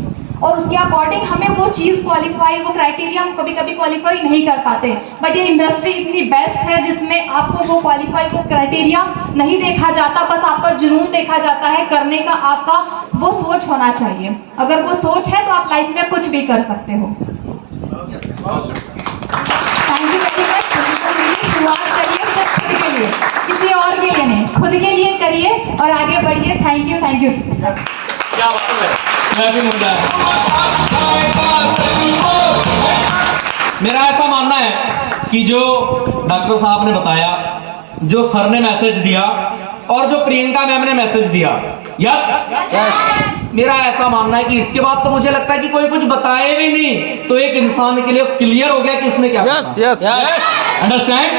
और उसके अकॉर्डिंग हमें वो चीज़ क्वालिफाई, वो क्राइटेरिया हम कभी कभी क्वालिफाई नहीं कर पाते। बट ये इंडस्ट्री इतनी बेस्ट है जिसमें आपको वो क्वालिफाई, वो क्राइटेरिया नहीं देखा जाता, बस आपका जुनून देखा जाता है करने का, आपका वो सोच होना चाहिए। अगर वो सोच है तो आप लाइफ में कुछ भी कर सकते हो। Thank you very much. शुरुआत करिए सिर्फ खुद के लिए, किसी और के लिए नहीं, खुद के लिए करिए और आगे बढ़िए। Thank you, thank you. क्या बात है, मैं भी मुद्दा है। मेरा ऐसा मानना है कि जो डॉक्टर साहब ने बताया, जो सर ने मैसेज दिया और जो प्रियंका मैम ने मैसेज दिया, यस, मेरा ऐसा मानना है कि इसके बाद तो मुझे लगता है कि कोई कुछ बताए भी नहीं तो एक इंसान के लिए क्लियर हो गया कि उसने क्या अंडरस्टैंड,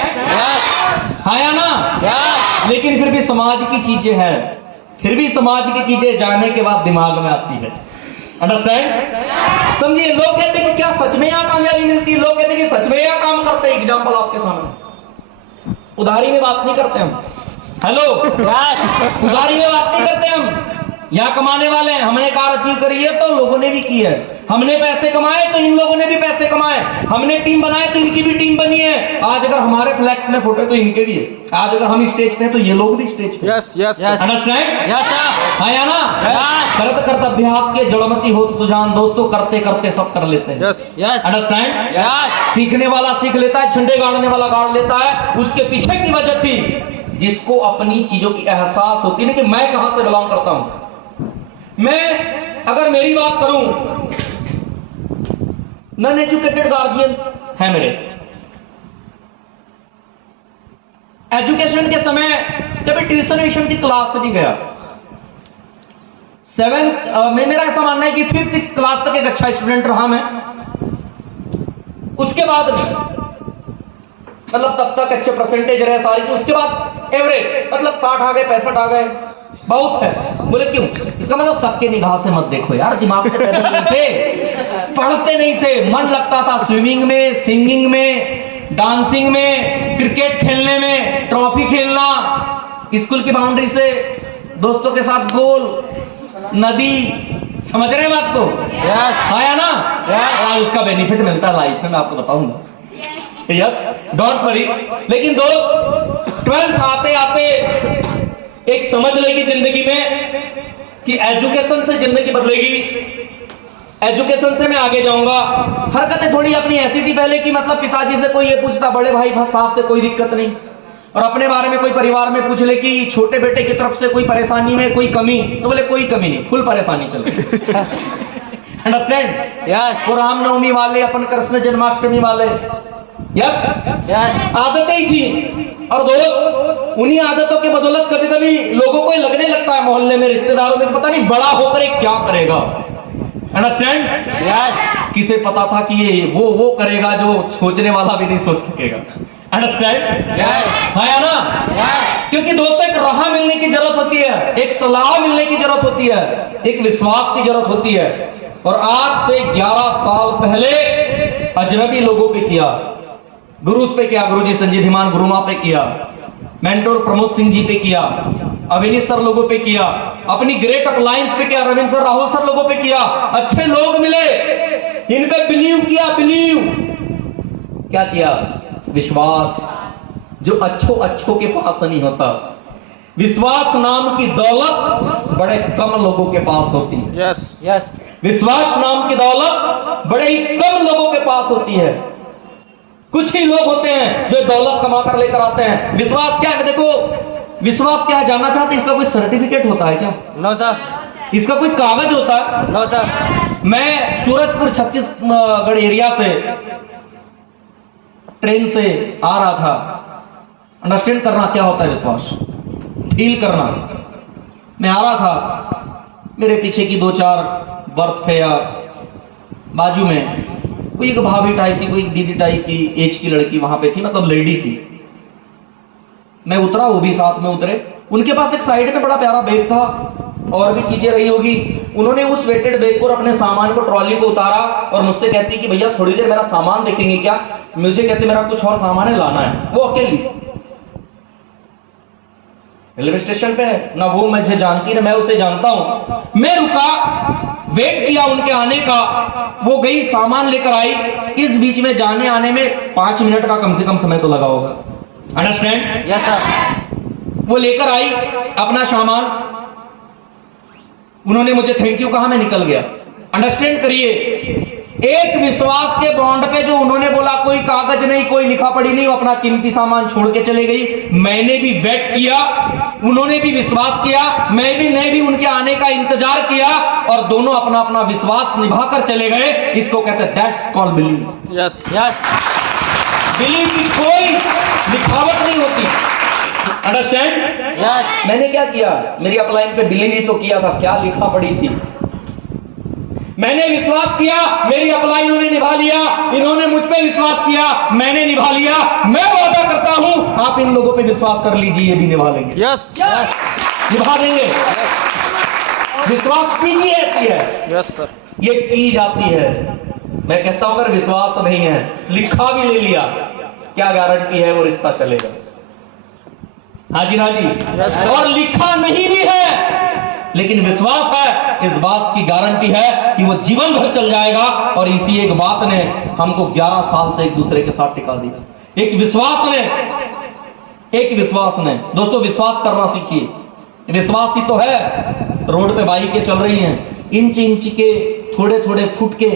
हाँ या ना। लेकिन फिर भी समाज की चीजें हैं, फिर भी समाज की चीजें जानने के बाद दिमाग में आती है, अंडरस्टैंड। समझिए, लोग कहते हैं कि क्या सच में यहाँ कामयाबी मिलती है, लोग कहते हैं कि सच में यहाँ काम करते हैं। एग्जाम्पल आपके सामने, उधारी में बात नहीं करते हम, हेलो, उधारी में बात नहीं करते हम। यहाँ कमाने वाले हैं, हमने कार अचीव करी है तो लोगों ने भी की है, हमने पैसे कमाए तो इन लोगों ने भी पैसे कमाए, हमने टीम बनाए तो इनकी भी टीम बनी है। आज अगर हमारे फ्लैक्स में फोटो तो इनके भी है, आज अगर हम स्टेज पे तो ये लोग भी स्टेज पे। अंडरस्टैंड, हाँ या ना। करत करत अभ्यास के जड़मती हो सुजान, दोस्तों करते करते सब कर लेते हैं, अंडरस्टैंड। सीखने वाला सीख लेता है, झंडे गाड़ने वाला गाड़ लेता है। उसके पीछे की वजह थी जिसको अपनी चीजों की एहसास होती है ना कि मैं कहां से बिलोंग करता हूं। मैं अगर मेरी बात करूं, नॉन एजुकेटेड गार्जियंस है मेरे। एजुकेशन के समय कभी ट्यूशन की क्लास नहीं गया। 7th में मेरा ऐसा मानना है कि 5th 6th क्लास तक एक अच्छा स्टूडेंट रहा मैं, उसके बाद नहीं, मतलब तब तक अच्छे परसेंटेज रहे सारी की, उसके बाद एवरेज, मतलब 60 आ गए, 65 आ गए, बहुत है। बोले क्यों? इसका मतलब सबके निगाह से मत देखो यार, दिमाग से पैदा नहीं थे, पढ़ते नहीं थे, मन लगता था स्विमिंग में, सिंगिंग में, डांसिंग में, क्रिकेट खेलने में, ट्रॉफी खेलना, स्कूल की बाउंड्री से दोस्तों के साथ गोल, नदी, समझ रहे हैं बात को? आया ना? और उसका बेनिफिट मिलता है लाइफ में, मैं आपको बताऊंगा। Yes, don't worry. लेकिन दोस्त, 12th आते आते एक समझ लेगी जिंदगी में कि एजुकेशन से जिंदगी बदलेगी, एजुकेशन से मैं आगे जाऊंगा। हरकतें थोड़ी अपनी ऐसी थी पहले की, मतलब पिताजी से कोई ये पूछता, बड़े भाई साहब से कोई दिक्कत नहीं, और अपने बारे में कोई परिवार में पूछ ले कि छोटे बेटे की तरफ से कोई परेशानी में कोई कमी, तो बोले कोई कमी नहीं, फुल परेशानी चल रही। अंडरस्टैंड? यस। और रामनवमी वाले, अपन कृष्ण जन्माष्टमी वाले, यस, आदतें ही थी। और दोस्त, उन्हीं आदतों की बदौलत कभी कभी लोगों को लगने लगता है मोहल्ले में, रिश्तेदारों में, पता नहीं बड़ा होकर एक क्या करेगा। अंडरस्टैंड? यस। किसे पता था कि ये वो करेगा जो सोचने वाला भी नहीं सोच सकेगा। अंडरस्टैंड? हाँ या ना? क्योंकि दोस्तों, एक राह मिलने की जरूरत होती है, एक सलाह मिलने की जरूरत होती है, एक विश्वास की जरूरत होती है। और आज से 11 साल पहले अजनबी लोगों पे किया, गुरुज पे किया, गुरुजी संजय धीमान गुरुमा पे किया, मेंटोर प्रमोद सिंह जी पे किया, अविनीश सर लोगों पे किया, अपनी ग्रेट अपलायंस पे किया, रविंद्र सर, राहुल सर लोगों पे किया। अच्छे लोग मिले, इन पे बिलीव किया, बिलीव क्या किया? विश्वास, जो अच्छों के पास नहीं होता। विश्वास नाम की दौलत बड़े कम लोगों के पास होती है। Yes yes. विश्वास नाम की दौलत बड़े ही कम लोगों के पास होती है। कुछ ही लोग होते हैं जो दौलत कमा कर लेकर आते हैं। विश्वास क्या है? देखो, विश्वास क्या है जानना चाहते हैं? इसका कोई सर्टिफिकेट होता है क्या? No sir. इसका कोई कागज होता है? No sir. मैं सूरजपुर छत्तीसगढ़ एरिया से ट्रेन से आ रहा था। अंडरस्टैंड करना क्या होता है विश्वास, डील करना। मैं आ रहा था, मेरे पीछे की 2-4 बर्थ पे या बाजू में कोई एक भाभी टाइप की, कोई एक दीदी टाइप की एज की लड़की वहां पे थी, मतलब लेडी थी। मैं उतरा, वो भी साथ में उतरे। उनके पास एक साइड में बड़ा प्यारा बैग था, और भी चीजें रही होगी। उन्होंने उस वेटेड बैग को, अपने सामान को, ट्रॉली को उतारा और मुझसे कहती कि भैया थोड़ी देर मेरा सामान देखेंगे क्या? मुझे कहते मेरा कुछ और सामान है, लाना है। वो अकेली रेलवे स्टेशन पे है ना, वो मुझे जानती ना मैं उसे जानता हूं। मैं रुका, वेट किया उनके आने का। वो गई, सामान लेकर आई। इस बीच में जाने आने में 5 मिनट का कम से कम समय तो लगा होगा। अंडरस्टैंड? Yes sir. वो लेकर आई अपना सामान, उन्होंने मुझे थैंक यू कहा, मैं निकल गया। अंडरस्टैंड करिए, एक विश्वास के बॉन्ड पे जो उन्होंने बोला, कोई कागज नहीं, कोई लिखा पढ़ी नहीं, वो अपना कीमती सामान छोड़ के चले गई। मैंने भी वेट किया, उन्होंने भी विश्वास किया, मैं भी उनके आने का इंतजार किया, और दोनों अपना अपना विश्वास निभाकर चले गए। इसको कहते हैं that's called believe. Yes yes. Believe की कोई लिखावट नहीं होती। अंडरस्टैंड? यस। मैंने क्या किया, मेरी अपलाइन पे बिलिंग ही तो किया था, क्या लिखा पड़ी थी। मैंने विश्वास किया, मेरी अपलाइन उन्होंने निभा लिया। इन्होंने मुझ पे विश्वास किया, मैंने निभा लिया। मैं वादा करता हूं, आप इन लोगों पे विश्वास कर लीजिए, ये भी निभा लेंगे। Yes yes. निभा देंगे। विश्वास कीजिए, ऐसी है, यस सर। ये की जाती है। मैं कहता हूं अगर विश्वास नहीं है, लिखा भी ले लिया, क्या गारंटी है वो रिश्ता चलेगा? हाजी हाजी। और लिखा नहीं भी है लेकिन विश्वास है, इस बात की गारंटी है कि वो जीवन भर चल जाएगा। और इसी एक बात ने हमको 11 साल से एक दूसरे के साथ टिका दिया। एक विश्वास ने दोस्तों, विश्वास करना सीखिए। विश्वास ही तो है, रोड पे बाइकें चल रही हैं, इंच इंच के, थोड़े थोड़े फुट के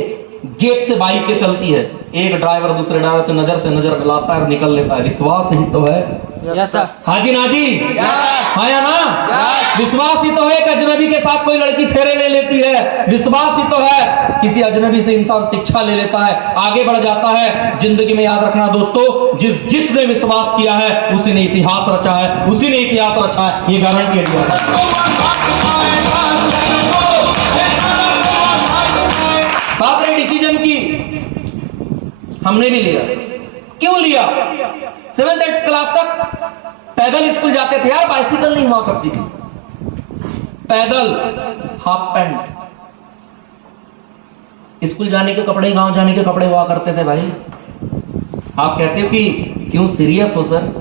गेप से बाइकें चलती है। एक ड्राइवर दूसरे ड्राइवर से नजर मिलाता है और निकल लेता है। विश्वास ही तो है। Yes sir. हाजी नाजी, हाँ या ना? विश्वास ही तो है कि अजनबी के साथ कोई लड़की फेरे ले लेती है। विश्वास ही तो है किसी अजनबी से इंसान शिक्षा ले लेता है, आगे बढ़ जाता है। जिंदगी में याद रखना दोस्तों, जिसने विश्वास किया है उसी ने इतिहास रचा है, उसी ने इतिहास रचा है, ये गारंटी है। बात रही डिसीजन की, हमने भी लिया। क्यों लिया? 7th क्लास तक पैदल स्कूल जाते थे यार, बाइसिकल नहीं हुआ करती थी। पैदल, हाफ पैंट, स्कूल जाने के कपड़े, गांव जाने के कपड़े हुआ करते थे भाई। आप कहते हो कि क्यों सीरियस हो सर,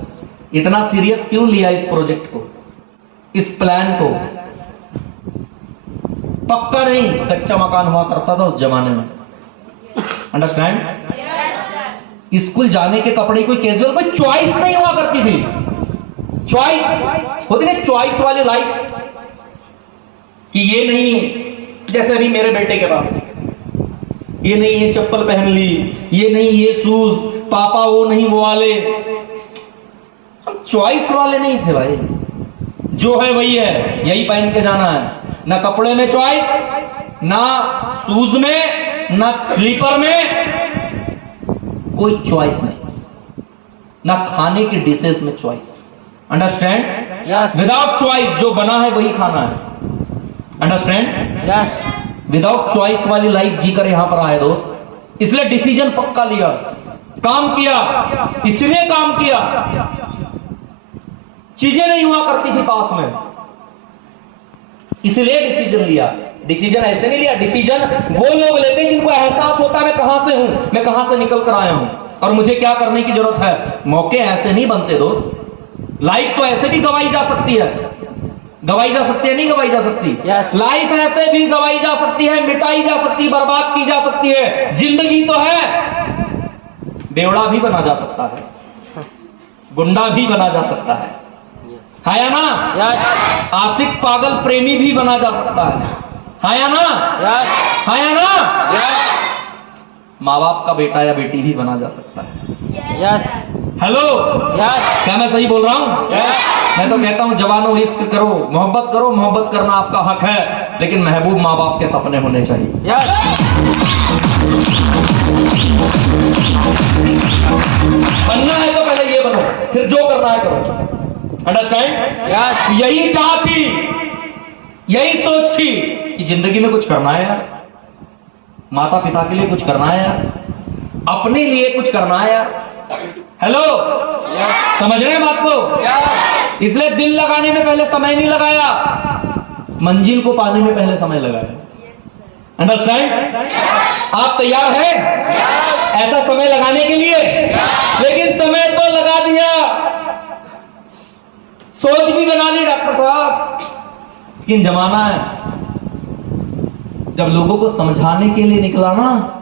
इतना सीरियस क्यों लिया इस प्रोजेक्ट को, इस प्लान को? पक्का नहीं, कच्चा मकान हुआ करता था उस जमाने में। अंडरस्टैंड? स्कूल जाने के कपड़े कोई कैजुअल, कोई चॉइस नहीं हुआ करती थी। चॉइस होती ना, चॉइस वाली लाइफ, कि ये नहीं, जैसे अभी मेरे बेटे के पास, ये नहीं ये चप्पल पहन ली, ये नहीं ये शूज, पापा वो नहीं वो वाले। हम चॉइस वाले नहीं थे भाई, जो है वही है, यही पहन के जाना है। ना कपड़े में चॉइस, ना शूज में, ना स्लीपर में, कोई चॉइस नहीं। ना खाने की डिशेस में choice. Understand? Yes. Without choice जो बना है वही खाना है। अंडरस्टैंड? यस। विदाउट चॉइस वाली लाइफ जीकर यहां पर आए दोस्त, इसलिए डिसीजन पक्का लिया, काम किया, इसलिए काम किया। चीजें नहीं हुआ करती थी पास में, इसलिए डिसीजन लिया। डिसीजन ऐसे नहीं लिया, डिसीजन वो लोग लेते हैं जिनको एहसास होता है मैं कहां से हूं, मैं कहां से निकल कर आया हूं और मुझे क्या करने की जरूरत है। मौके ऐसे नहीं बनते दोस्त। लाइफ तो ऐसे भी गवाई जा सकती है, गवाई जा सकती है, नहीं गवाई जा सकती? Yes. लाइफ ऐसे भी गवाई जा सकती है, मिटाई जा सकती है, बर्बाद की जा सकती है। जिंदगी तो है, बेवड़ा भी बना जा सकता है, गुंडा भी बना जा सकता है या ना? यस। आशिक पागल प्रेमी भी बना जा सकता है या ना? यस। या ना? यस। माँ बाप का बेटा या बेटी भी बना जा सकता है। यस। Hello, yes. क्या मैं सही बोल रहा हूं? यस। मैं तो कहता हूं जवानों, इश्क करो, मोहब्बत करो, मोहब्बत करना आपका हक है। लेकिन महबूब माँ बाप के सपने होने चाहिए। बनना है तो पहले ये बनो, फिर जो करना है करो। अंडरस्टैंड? यही चाह थी, यही सोच थी कि जिंदगी में कुछ करना है यार, माता पिता के लिए कुछ करना है यार, अपने लिए कुछ करना है यार। हेलो, समझ रहे हैं बात को? इसलिए दिल लगाने में पहले समय नहीं लगाया, मंजिल को पाने में पहले समय लगाया। अंडरस्टैंड? आप तैयार हैं ऐसा समय लगाने के लिए? लेकिन समय तो लगा दिया, सोच भी बना ली डॉक्टर साहब, लेकिन जमाना है जब लोगों को समझाने के लिए निकला ना,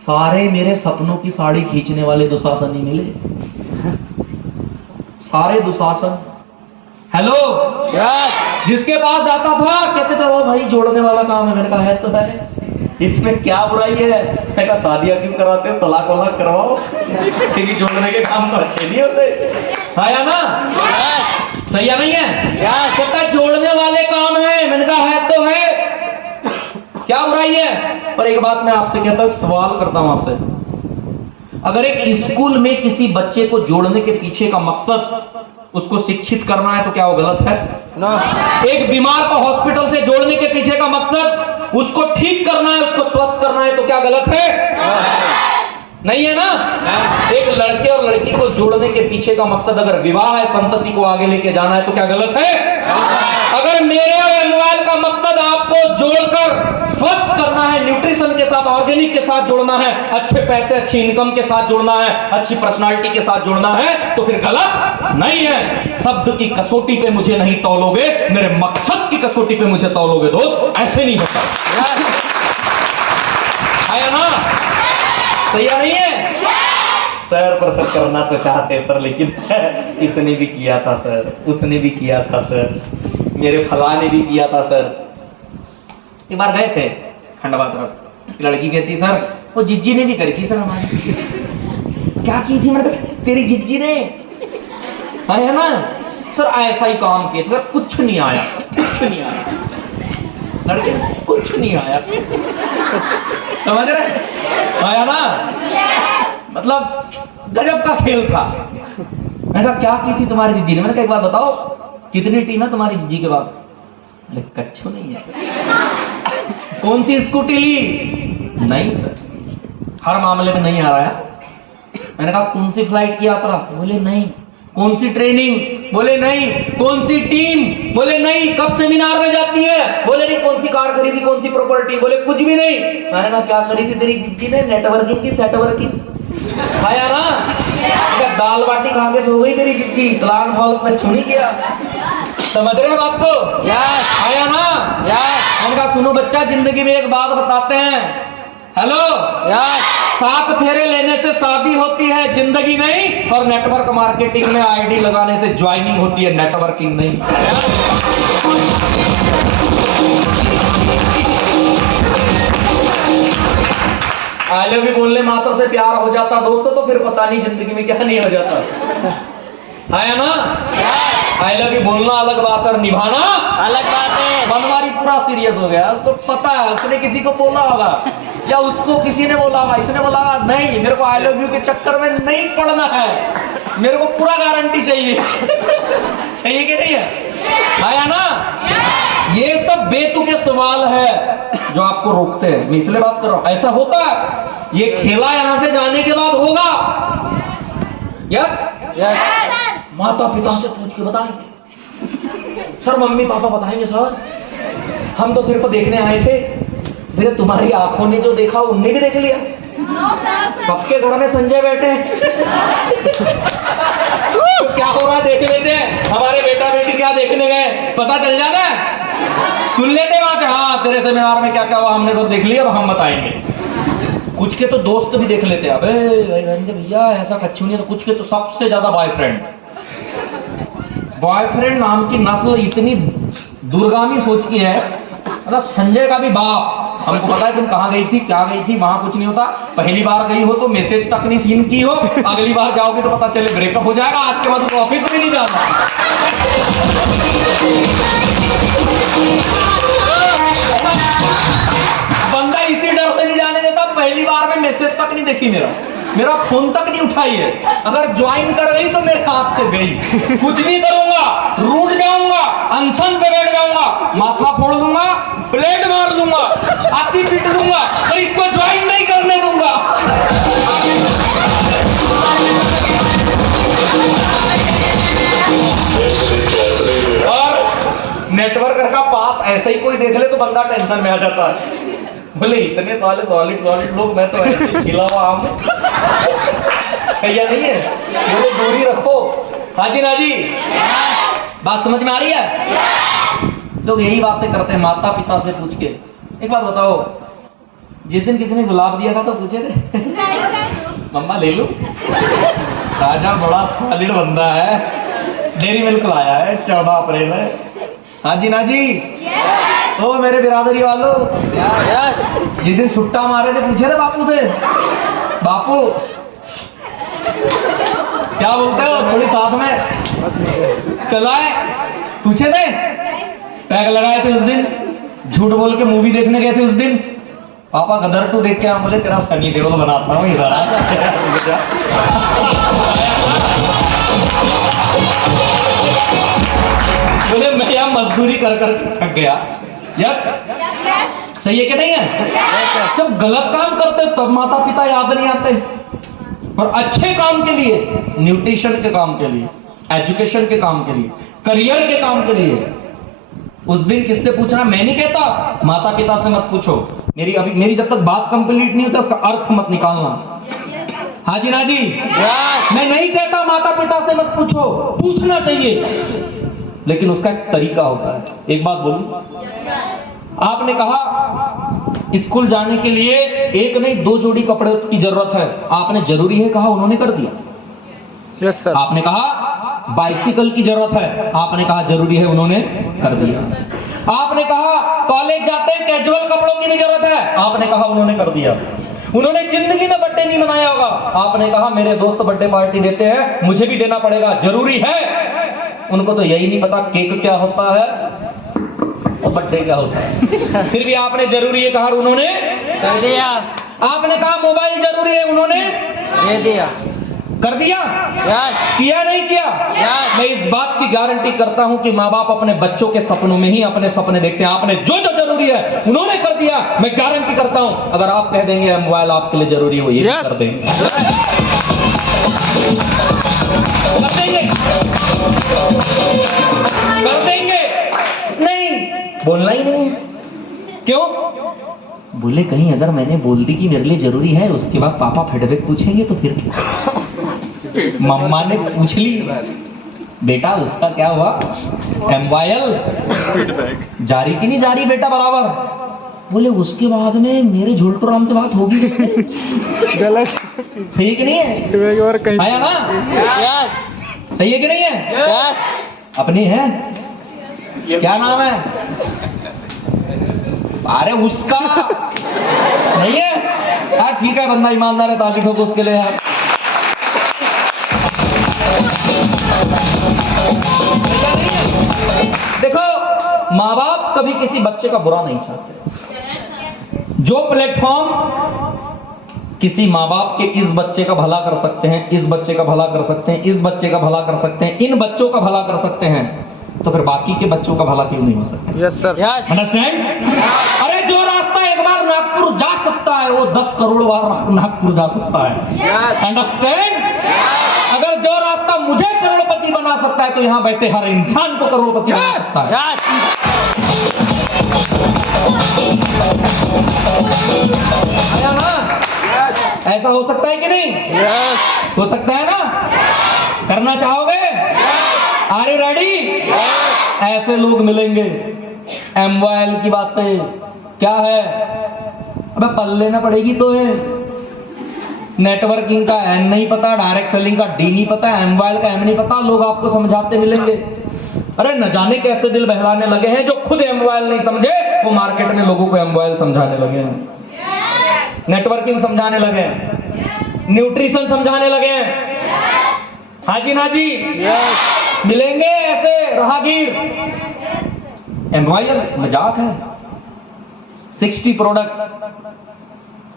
सारे मेरे सपनों की साड़ी खींचने वाले दुशासन ही मिले, सारे दुशासन। हेलो, जिसके पास जाता था कहते थे वो भाई जोड़ने वाला काम है। मैंने कहा है तो है, इसमें क्या बुराई है? मैंने कहा शादियां क्यों कराते हो, तलाक वलाक करवाओ, क्योंकि जोड़ने के काम तो अच्छे नहीं होते। आया ना? सही है नहीं है? कहता है जोड़ने वाले काम है। मैंने कहा है तो है, क्या बुराई है? पर एक बात मैं आपसे कहता हूं, एक सवाल करता हूं आपसे, अगर एक स्कूल में किसी बच्चे को जोड़ने के पीछे का मकसद उसको शिक्षित करना है तो क्या वो गलत है? एक बीमार को हॉस्पिटल से जोड़ने के पीछे का मकसद उसको ठीक करना है, उसको स्वस्थ करना है तो क्या गलत है? नहीं है ना? एक लड़के और लड़की को जोड़ने के पीछे का मकसद अगर विवाह है, संतति को आगे लेके जाना है तो क्या गलत है? अगर मेरे और एमवाइल का मकसद आपको जोड़कर स्वस्थ करना है, न्यूट्रिशन के साथ, ऑर्गेनिक के साथ जोड़ना है, अच्छे पैसे, अच्छी इनकम के साथ जोड़ना है, अच्छी पर्सनालिटी के साथ जोड़ना है, तो फिर गलत नहीं है। शब्द की कसौटी पे मुझे नहीं तौलोगे, मेरे मकसद की कसौटी पे मुझे तौलोगे दोस्त, ऐसे नहीं होता। आया ना? सही नहीं है? सर पर सर करना तो चाहते सर, लेकिन इसने भी किया था सर, उसने भी किया था सर, मेरे फला ने भी किया था सर। एक बार गए थे खंडवा तरफ, लड़की कहती सर वो जिज्जी ने भी करी थी सर हमारी। क्या की थी? मतलब तेरी जिज्जी ने? है ना सर, ऐसा ही काम किया सर, कुछ नहीं आया, कुछ नहीं आया, लड़के कुछ नहीं आया। समझ रहे? आया ना? मतलब गजब का खेल था। मैंने कहा क्या की थी तुम्हारी जिज्जी ने? मैंने कहा एक बात बताओ, कितनी टीम है तुम्हारी जिज्जी के पास? अरे कच्छू नहीं है। कौन सी स्कूटी ली? नहीं सर, हर मामले में नहीं आ रहा है। मैंने कहा कौन सी फ्लाइट की यात्रा? बोले नहीं। कौन सी ट्रेनिंग? बोले नहीं। कौन सी टीम? बोले नहीं। कब सेमिनार में जाती है? बोले नहीं। कौन सी कार खरीदी, कौन सी प्रॉपर्टी? बोले कुछ भी नहीं। मैंने कहा क्या करी थी तेरी जिज्जी ने? नेटवर्किंग की, सेटवर्किंग। आया ना? दाल बाटी खा के सो गई तेरी जिज्जी, प्लान फॉल में छुड़ी किया। समझ रहे हैं बात को? आया ना? मैंने कहा सुनो बच्चा, जिंदगी में एक बात बताते हैं। हेलो, 7 फेरे लेने से शादी होती है, जिंदगी नहीं। और नेटवर्क मार्केटिंग में आईडी लगाने से ज्वाइनिंग होती है, नेटवर्किंग नहीं। आई लव यू बोलने मात्र से प्यार हो जाता दोस्तों, तो फिर पता नहीं जिंदगी में क्या नहीं हो जाता। है ना? आई लव यू बोलना अलग बात और निभाना अलग बात है। बनवारी पूरा सीरियस हो गया, तो पता है उसने किसी को बोला होगा या उसको किसी ने बोला होगा, इसने बोला होगा नहीं मेरे को आई लव यू के चक्कर में नहीं पड़ना है, मेरे को पूरा गारंटी चाहिए। सही है कि नहीं है? आया ना? ये सब बेतुके सवाल है जो आपको रोकते हैं। मैं इसलिए बात कर रहा हूं, ऐसा होता है। ये खेला यहां से जाने के बाद होगा। यस? माता पिता से पूछ के बताएंगे सर, मम्मी पापा बताएंगे सर, हम तो सिर्फ देखने आए थे। मेरे तुम्हारी आंखों ने जो देखा उनने भी देख लिया। सबके घर में संजय बैठे हैं। क्या हो रहा है देख लेते हैं, हमारे बेटा बेटी क्या देखने गए पता चल जाता है। सुन लेते वहां से, हाँ तेरे सेमिनार में क्या क्या हुआ हमने सब देख लिया, अब हम बताएंगे। कुछ के तो दोस्त भी देख लेते हैं, अबे भैया ऐसा कच्छू नहीं। तो कुछ के तो सबसे ज्यादा बॉयफ्रेंड नाम की नस्ल इतनी दूरगामी सोच की है। मतलब संजय का भी बाप, हमको पता है तुम कहाँ गई थी, क्या गई थी, वहां कुछ नहीं होता। पहली बार गई हो तो मैसेज तक नहीं सीन की हो, अगली बार जाओगे तो पता चले ब्रेकअप हो जाएगा, आज के बाद ऑफिस में नहीं जाना। मैसेज तक नहीं देखी, मेरा फोन तक नहीं उठाई है। अगर ज्वाइन कर गई तो मेरे हाथ से गई। कुछ नहीं करूंगा, रूठ जाऊंगा, अनशन पे बैठ जाऊंगा, माथा फोड़ दूंगा, ब्लेड मार दूंगा, छाती पीट दूंगा, पर इसको ज्वाइन नहीं करने दूंगा। और नेटवर्कर का पास ऐसे ही कोई देख ले तो बंदा टेंशन में आ जाता है। बोले इतने साले सॉलिड लोग, मैं तो ऐसे ही छिला हुआ आम हूं। सही है नहीं है? बोले दूरी रखो। हाजी ना जी, बात समझ में आ रही है? लोग यही बातें करते हैं माता पिता से पूछ के। एक बात बताओ, जिस दिन किसी ने गुलाब दिया था तो पूछे थे मम्मा ले लूं? राजा बड़ा सॉलिड बंदा है, डेरी मिल्क लाया है, 14 अप्रैल है। हाजी ना जी, ओ मेरे बिरादरी वालों, जिस दिन सुट्टा मारे थे पूछे थे बापू से, बापू क्या बोलते हो, थोड़ी साथ में चलाए? पूछे थे? पैग लगाए थे उस दिन? झूठ बोल के मूवी देखने गए थे उस दिन? पापा गदर 2 देख के हम बोले तेरा सनी देओल बनाता हूँ इधर। बोले मैं यहाँ मजदूरी कर कर थक गया। यस, सही है कि नहीं है? जब गलत काम करते तब माता पिता याद नहीं आते, और अच्छे काम के लिए, न्यूट्रिशन के काम के लिए, एजुकेशन के काम के लिए, करियर के काम के लिए उस दिन किससे पूछना? मैं नहीं कहता माता पिता से मत पूछो, मेरी जब तक बात कंप्लीट नहीं होता उसका अर्थ मत निकालना। हाजी ना जी, मैं नहीं कहता माता पिता से मत पूछो, पूछना चाहिए, लेकिन उसका एक तरीका होता है। एक बात बोलूं, आपने कहा स्कूल जाने के लिए 1 नहीं 2 जोड़ी कपड़े की जरूरत है, आपने जरूरी है कहा, उन्होंने कर दिया। Yes sir. आपने कहा बाइसिकल की जरूरत है, आपने कहा जरूरी है, उन्होंने कर दिया। आपने कहा कॉलेज जाते हैं कैजुअल कपड़ों की भी जरूरत है, आपने कहा, उन्होंने कर दिया। उन्होंने जिंदगी में बर्थडे नहीं मनाया होगा, आपने कहा मेरे दोस्त बर्थडे पार्टी देते हैं, मुझे भी देना पड़ेगा, जरूरी है। उनको तो यही नहीं पता केक क्या होता है और बर्थडे क्या होता है, फिर भी आपने जरूरी है कहा, उन्होंने कर दिया। आपने कहा मोबाइल जरूरी है, उन्होंने दे दिया। कर दिया। यस। किया नहीं किया? यस। मैं इस बात की गारंटी करता हूं कि माँ बाप अपने बच्चों के सपनों में ही अपने सपने देखते हैं। आपने जो जो जरूरी है उन्होंने कर दिया। मैं गारंटी करता हूं अगर आप कह देंगे मोबाइल आपके लिए जरूरी है, वो ये भी कर देंगे। कर देंगे, कर देंगे। नहीं, बोलना ही नहीं। क्यों? बोले कहीं अगर मैंने बोल दी कि मेरे लिए जरूरी है, उसके बाद पापा फीडबैक पूछेंगे तो फिर क्या? मम्मा ने पूछ ली बेटा उसका क्या हुआ, एमवायल जारी की नहीं जारी बेटा बराबर? बोले उसके बाद में मेरे झुलटू राम से बात होगी गलत। सही है कि नहीं है? आया ना? यस। सही है कि नहीं है? यस। अपनी है, क्या नाम है? अरे उसका नहीं है यार, ठीक है बंदा ईमानदार है, ताली ठोको उसके लिए यार। देखो माँ बाप कभी किसी बच्चे का बुरा नहीं चाहते। जो प्लेटफॉर्म किसी माँ बाप के इस बच्चे का भला कर सकते हैं, इस बच्चे का भला कर सकते हैं, इस बच्चे का भला कर सकते हैं, इन बच्चों का भला कर सकते हैं, तो फिर बाकी के बच्चों का भला क्यों नहीं हो सकता? Yes sir. यस। अंडरस्टैंड? अरे जो रास्ता एक बार नागपुर जा सकता है वो 10 करोड़ बार नागपुर जा सकता है। अंडरस्टैंड? अगर जो रास्ता मुझे करोड़पति बना सकता है तो यहाँ बैठे हर इंसान को करोड़पति बना सकता है। आया ना? ऐसा हो सकता है कि नहीं? हो सकता है ना? करना चाहोगे? Are you ready? ऐसे लोग मिलेंगे। एमवाइल की बातें क्या है? अबे पल लेना पड़ेगी तो है। नेटवर्किंग का एन नहीं पता, डायरेक्ट सेलिंग का डी नहीं पता, एमवाइल का एम नहीं पता, लोग आपको समझाते मिलेंगे। अरे न जाने कैसे दिल बहलाने लगे हैं, जो खुद एमवाइल नहीं समझे वो मार्केट में लोगों को एमवाइल समझाने लगे हैं, नेटवर्किंग समझाने लगे हैं, न्यूट्रिशन समझाने लगे हैं। हाजी ना जी, मिलेंगे ऐसे राहगीर। एमवाइल मजाक है, 60 प्रोडक्ट्स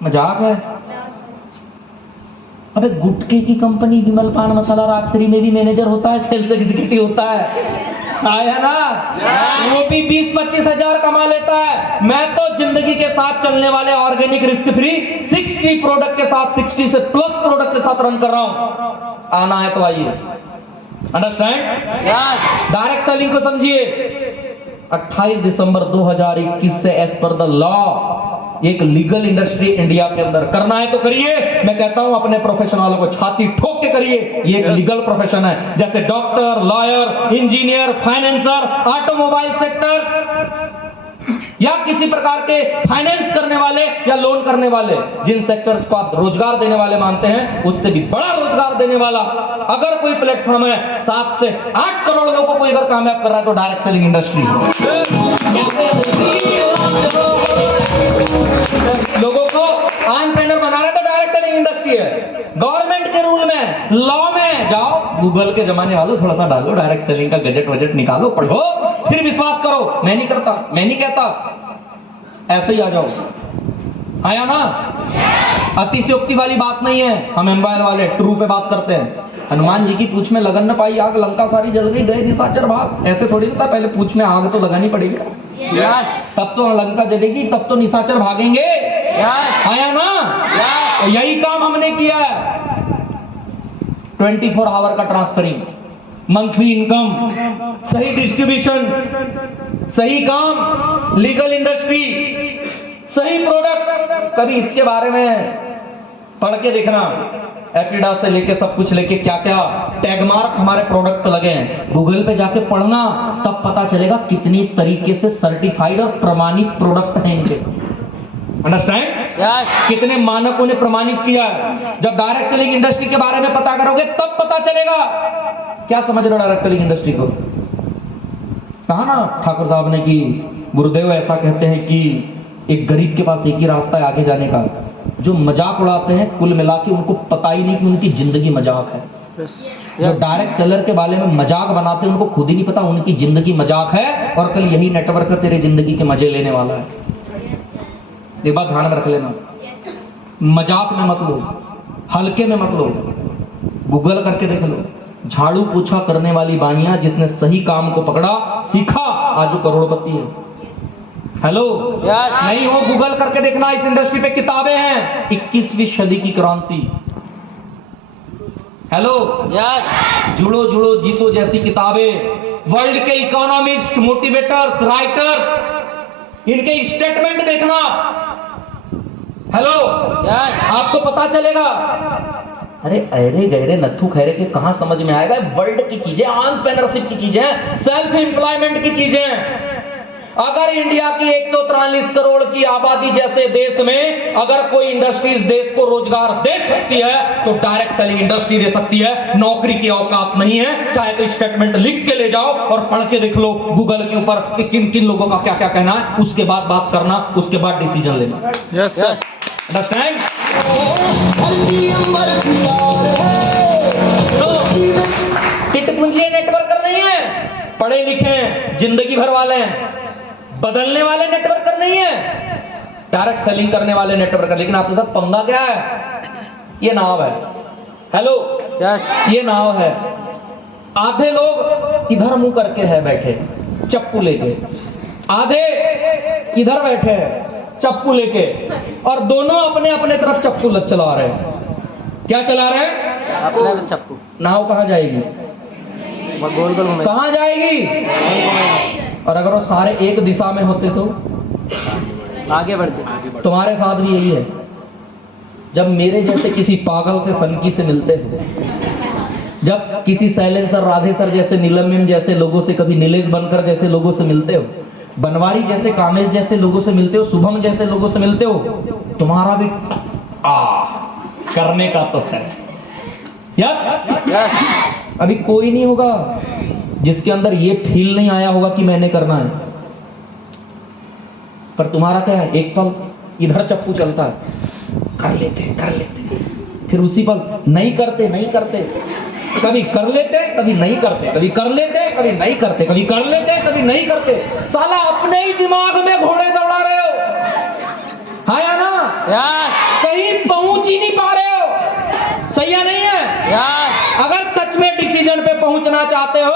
मजाक है। अबे गुटके की कंपनी विमल पान मसाला राजश्री में भी मैनेजर होता है, सेल्स एग्जीक्यूटिव होता है। आया ना, वो भी 20-25 हजार कमा लेता है। मैं तो जिंदगी के साथ चलने वाले ऑर्गेनिक रिस्क फ्री 60 प्रोडक्ट के साथ, 60 से प्लस प्रोडक्ट के साथ रन कर रहा हूं। आना है तो आइए। अंडरस्टैंड? डायरेक्ट सेलिंग को समझिए। 28 दिसंबर 2021 से एज पर द लॉ एक लीगल इंडस्ट्री इंडिया के अंदर करना है तो करिए। मैं कहता हूं अपने प्रोफेशन वालों को छाती ठोक के करिए। ये एक लीगल प्रोफेशन है, जैसे doctor, lawyer, engineer, financer, automobile sector या किसी प्रकार के फाइनेंस करने वाले या लोन करने वाले, जिन सेक्टर्स को आप रोजगार देने वाले मानते हैं, उससे भी बड़ा रोजगार देने वाला अगर कोई प्लेटफॉर्म है, 7 से 8 करोड़ लोगों को कोई अगर कामयाब कर रहा है तो डायरेक्ट सेलिंग इंडस्ट्री। लोगों को एंटरप्रेन्योर बना रहा है तो डायरेक्ट सेलिंग इंडस्ट्री है। गवर्नमेंट के रूल में, लॉ में जाओ, गूगल के जमाने वालों थोड़ा सा डालो, डायरेक्ट सेलिंग का गजट वजट निकालो, पढ़ो, फिर विश्वास करो। मैं नहीं करता, मैं नहीं कहता, ऐसे ही आ जाओ। आया ना? अतिशयोक्ति वाली बात नहीं है। हम एम्पायर वाले ट्रू पे बात करते हैं। हनुमान जी की पूंछ में लगन न पाई आग, लंका सारी जल गई, गए निशाचर भाग। ऐसे थोड़ी होता, पहले पूंछ में आग तो लगानी पड़ेगी, तब तो लंका जलेगी, तब तो निशाचर भागेंगे। आया ना? तो यही काम हमने किया है। 24 आवर का ट्रांसफरिंग, मंथली इनकम, सही डिस्ट्रीब्यूशन, सही काम, लीगल इंडस्ट्री, सही प्रोडक्ट। कभी इसके बारे में पढ़ के देखना, एपिडास से लेके सब कुछ लेके क्या क्या टैग मार्क हमारे प्रोडक्ट लगे हैं, गूगल पे जाके पढ़ना, तब पता चलेगा कितनी तरीके से सर्टिफाइड और प्रमाणित प्रोडक्ट हैं इनके। अंडरस्टैंड? कितने मानकों ने प्रमाणित किया है। जब डायरेक्ट सेलिंग इंडस्ट्री के बारे में पता करोगे तब पता चलेगा। क्या समझ रहे हो डायरेक्ट सेलिंग इंडस्ट्री को? कहा ना ठाकुर साहब ने कि गुरुदेव ऐसा कहते हैं कि एक गरीब के पास एक ही रास्ता है आगे जाने का। जो मजाक उड़ाते हैं कुल मिला के उनको पता ही नहीं कि उनकी जिंदगी मजाक है। जो डायरेक्ट सेलर के बारे में मजाक बनाते हैं उनको खुद ही नहीं पता उनकी जिंदगी मजाक है, और कल यही नेटवर्क तेरे जिंदगी के मजे लेने वाला है। एक बात ध्यान में रख लेना, मजाक में मत लो, हल्के में मत लो। गूगल करके देख लो, झाड़ू पोछा करने वाली बाइयां जिसने सही काम को पकड़ा, सीखा, आज वो करोड़पति है। हेलो? नहीं हो, गूगल करके देखना, इस इंडस्ट्री पे किताबें हैं। 21वीं सदी की क्रांति। हेलो? जुड़ो जुड़ो जीतो जैसी किताबें, वर्ल्ड के इकोनॉमिस्ट, मोटिवेटर्स, राइटर्स, इनके स्टेटमेंट देखना। हेलो? आपको पता चलेगा। अरे अरे गहरे नथु खैरे के कहां समझ में आएगा? वर्ल्ड की चीजें, एंटरप्रेन्योरशिप की चीजें, सेल्फ एम्प्लॉयमेंट की चीजें। अगर इंडिया की 143 करोड़ की आबादी जैसे देश में अगर कोई इंडस्ट्री इस देश को रोजगार दे सकती है तो डायरेक्ट सेलिंग इंडस्ट्री दे सकती है। नौकरी की औकात नहीं है, चाहे तो स्टेटमेंट लिख के ले जाओ और पढ़ के देख लो गूगल के ऊपर कि किन किन लोगों का क्या क्या कहना है, उसके बाद बात करना, उसके बाद डिसीजन लेना। Yes yes, understand? टिट पूंजी नेटवर्कर नहीं है, पढ़े लिखे हैं, जिंदगी भर वाले हैं, बदलने वाले नेटवर्कर नहीं है, डायरेक्ट सेलिंग करने वाले नेटवर्कर। लेकिन आपके साथ पंगा क्या है? ये नाव है। हेलो? यस, ये नाव है। आधे लोग इधर मुंह करके है बैठे चप्पू लेके, आधे इधर बैठे हैं चप्पू लेके, और दोनों अपने अपने तरफ चप्पू चला रहे हैं। क्या चला रहे हैं? अपने चप्पू। नाव कहां जाएगी? गोल गोल घूमे। कहां जाएगी? और अगर वो सारे एक दिशा में होते तो आगे बढ़ते। तुम्हारे साथ भी यही है। जब मेरे जैसे किसी पागल से, सनकी से मिलते हो, जब किसी शैलेंद्र सर, राधे सर जैसे, नीलम मैम जैसे लोगों से, कभी नीलेश बनकर जैसे लोगों से मिलते हो, बनवारी जैसे, कामेश जैसे लोगों से मिलते हो, शुभम जैसे लोगों से मिलते हो, तुम्हारा भी करने का तो है। यस? अभी कोई नहीं होगा जिसके अंदर ये फील नहीं आया होगा कि मैंने करना है। पर तुम्हारा क्या है? एक पल इधर चप्पू चलता है, कर लेते, फिर उसी पल नहीं करते, कभी कर लेते, कभी नहीं करते, कभी कर लेते, कभी नहीं करते, कभी कर लेते, कभी नहीं करते। साला अपने ही दिमाग में घोड़े दौड़ा रहे हो, है या ना? यस, कहीं पहुंच ही नहीं पा रहे हो। सही है नहीं है? यस अगर सच में डिसीजन पे पहुंचना चाहते हो,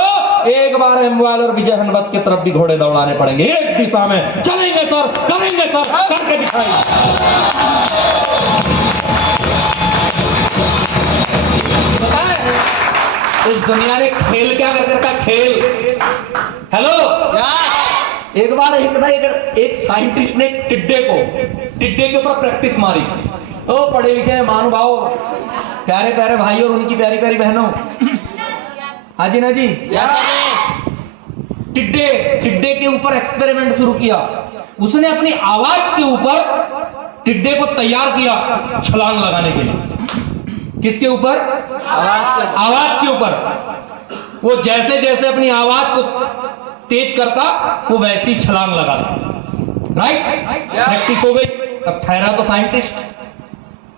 एक बार एमवाल और विजय हनवत की तरफ भी घोड़े दौड़ाने पड़ेंगे, एक दिशा में चलेंगे सर, करेंगे सर, करके दिखाएंगे। पता है इस दुनिया ने खेल क्या कर रखा? खेल। हेलो, एक बार एक साइंटिस्ट ने टिड्डे के ऊपर प्रैक्टिस मारी। ओ पढ़े लिखे महानुभाव, प्यारे प्यारे भाई और उनकी प्यारी प्यारी बहनों, हाजी ना जी, टिड्डे के ऊपर एक्सपेरिमेंट शुरू किया। उसने अपनी आवाज के ऊपर टिड्डे को तैयार किया छलांग लगाने के लिए। किसके ऊपर? आवाज के ऊपर। वो जैसे जैसे अपनी आवाज को तेज करता, वो वैसी छलांग लगाता। राइट? प्रैक्टिस हो गई। अब ठहरा तो साइंटिस्ट,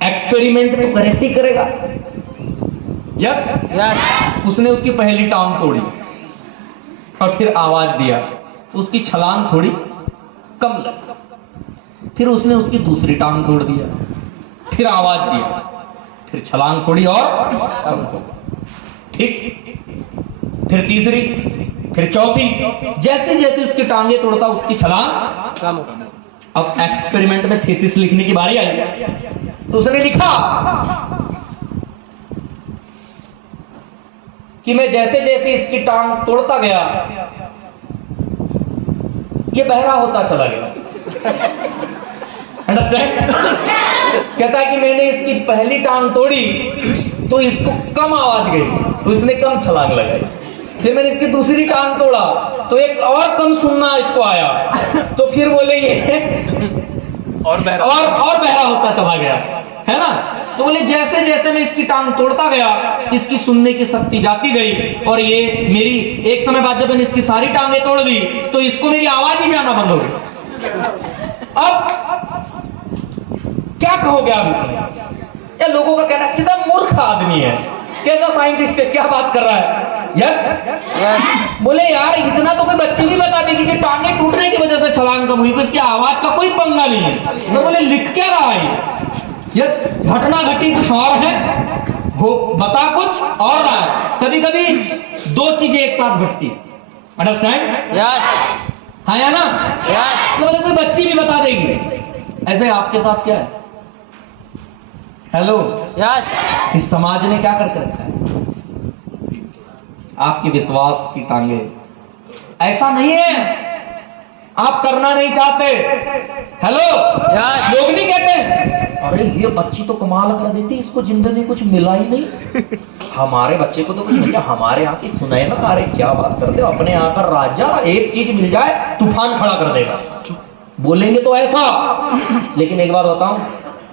एक्सपेरिमेंट तो करेक्ट ही करेगा। यस, उसने उसकी पहली टांग तोड़ी और फिर आवाज दिया तो उसकी छलांग थोड़ी कम लगी। फिर उसने उसकी दूसरी टांग तोड़ दिया, फिर आवाज दिया, फिर छलांग थोड़ी और कम हो गई। ठीक, फिर तीसरी, फिर चौथी। जैसे जैसे उसकी टांगे तोड़ता उसकी छलांग कम। अब एक्सपेरिमेंट में थीसिस लिखने की बारी आई तो उसने लिखा कि मैं जैसे जैसे इसकी टांग तोड़ता गया, ये बहरा होता चला गया। अंडरस्टैंड? कहता है कि मैंने इसकी पहली टांग तोड़ी तो इसको कम आवाज गई, तो इसने कम छलांग लगाई। फिर मैंने इसकी दूसरी टांग तोड़ा तो एक और कम सुनना इसको आया, तो फिर बोले ये और बहरा होता चला गया, है ना? तो बोले जैसे जैसे मैं इसकी टांग तोड़ता गया, इसकी सुनने की शक्ति जाती गई, और ये मेरी एक समय बाद जब मैंने इसकी सारी टांगे तोड़ दी तो इसको मेरी आवाज ही जाना बंद हो गई। अब क्या कहोगे आप इसमें? ये लोगों का कहना कितना मूर्ख आदमी है, कैसा साइंटिस्ट है, क्या बात कर रहा है। यस, बोले यार इतना तो कोई बच्ची नहीं बता देगी कि टांगे टूटने की वजह से छलांग कम हुई, इसकी आवाज का कोई पंगा नहीं है। तो बोले लिख क्या रहा है? यस, घटना घटी कुछ और है, हो बता कुछ और रहा है। कभी कभी दो चीजें एक साथ घटती। अंडरस्टैंड? यस हाँ या ना? यस तो बोले कोई बच्ची भी बता देगी। ऐसे आपके साथ क्या है? हेलो, यस इस समाज ने क्या करके रखा है? आपके विश्वास की टांगे। ऐसा नहीं है, आप करना नहीं चाहते। हेलो, लोग नहीं कहते अरे ये बच्ची तो कमाल कर देती, इसको जिंदगी में कुछ मिला ही नहीं, हमारे बच्चे को तो कुछ मिल गया, हमारे यहाँ की सुनाई ना। अरे क्या बात करते हो, अपने यहाँ का राजा एक चीज मिल जाए तूफान खड़ा कर देगा, बोलेंगे तो ऐसा। लेकिन एक बार बताऊं,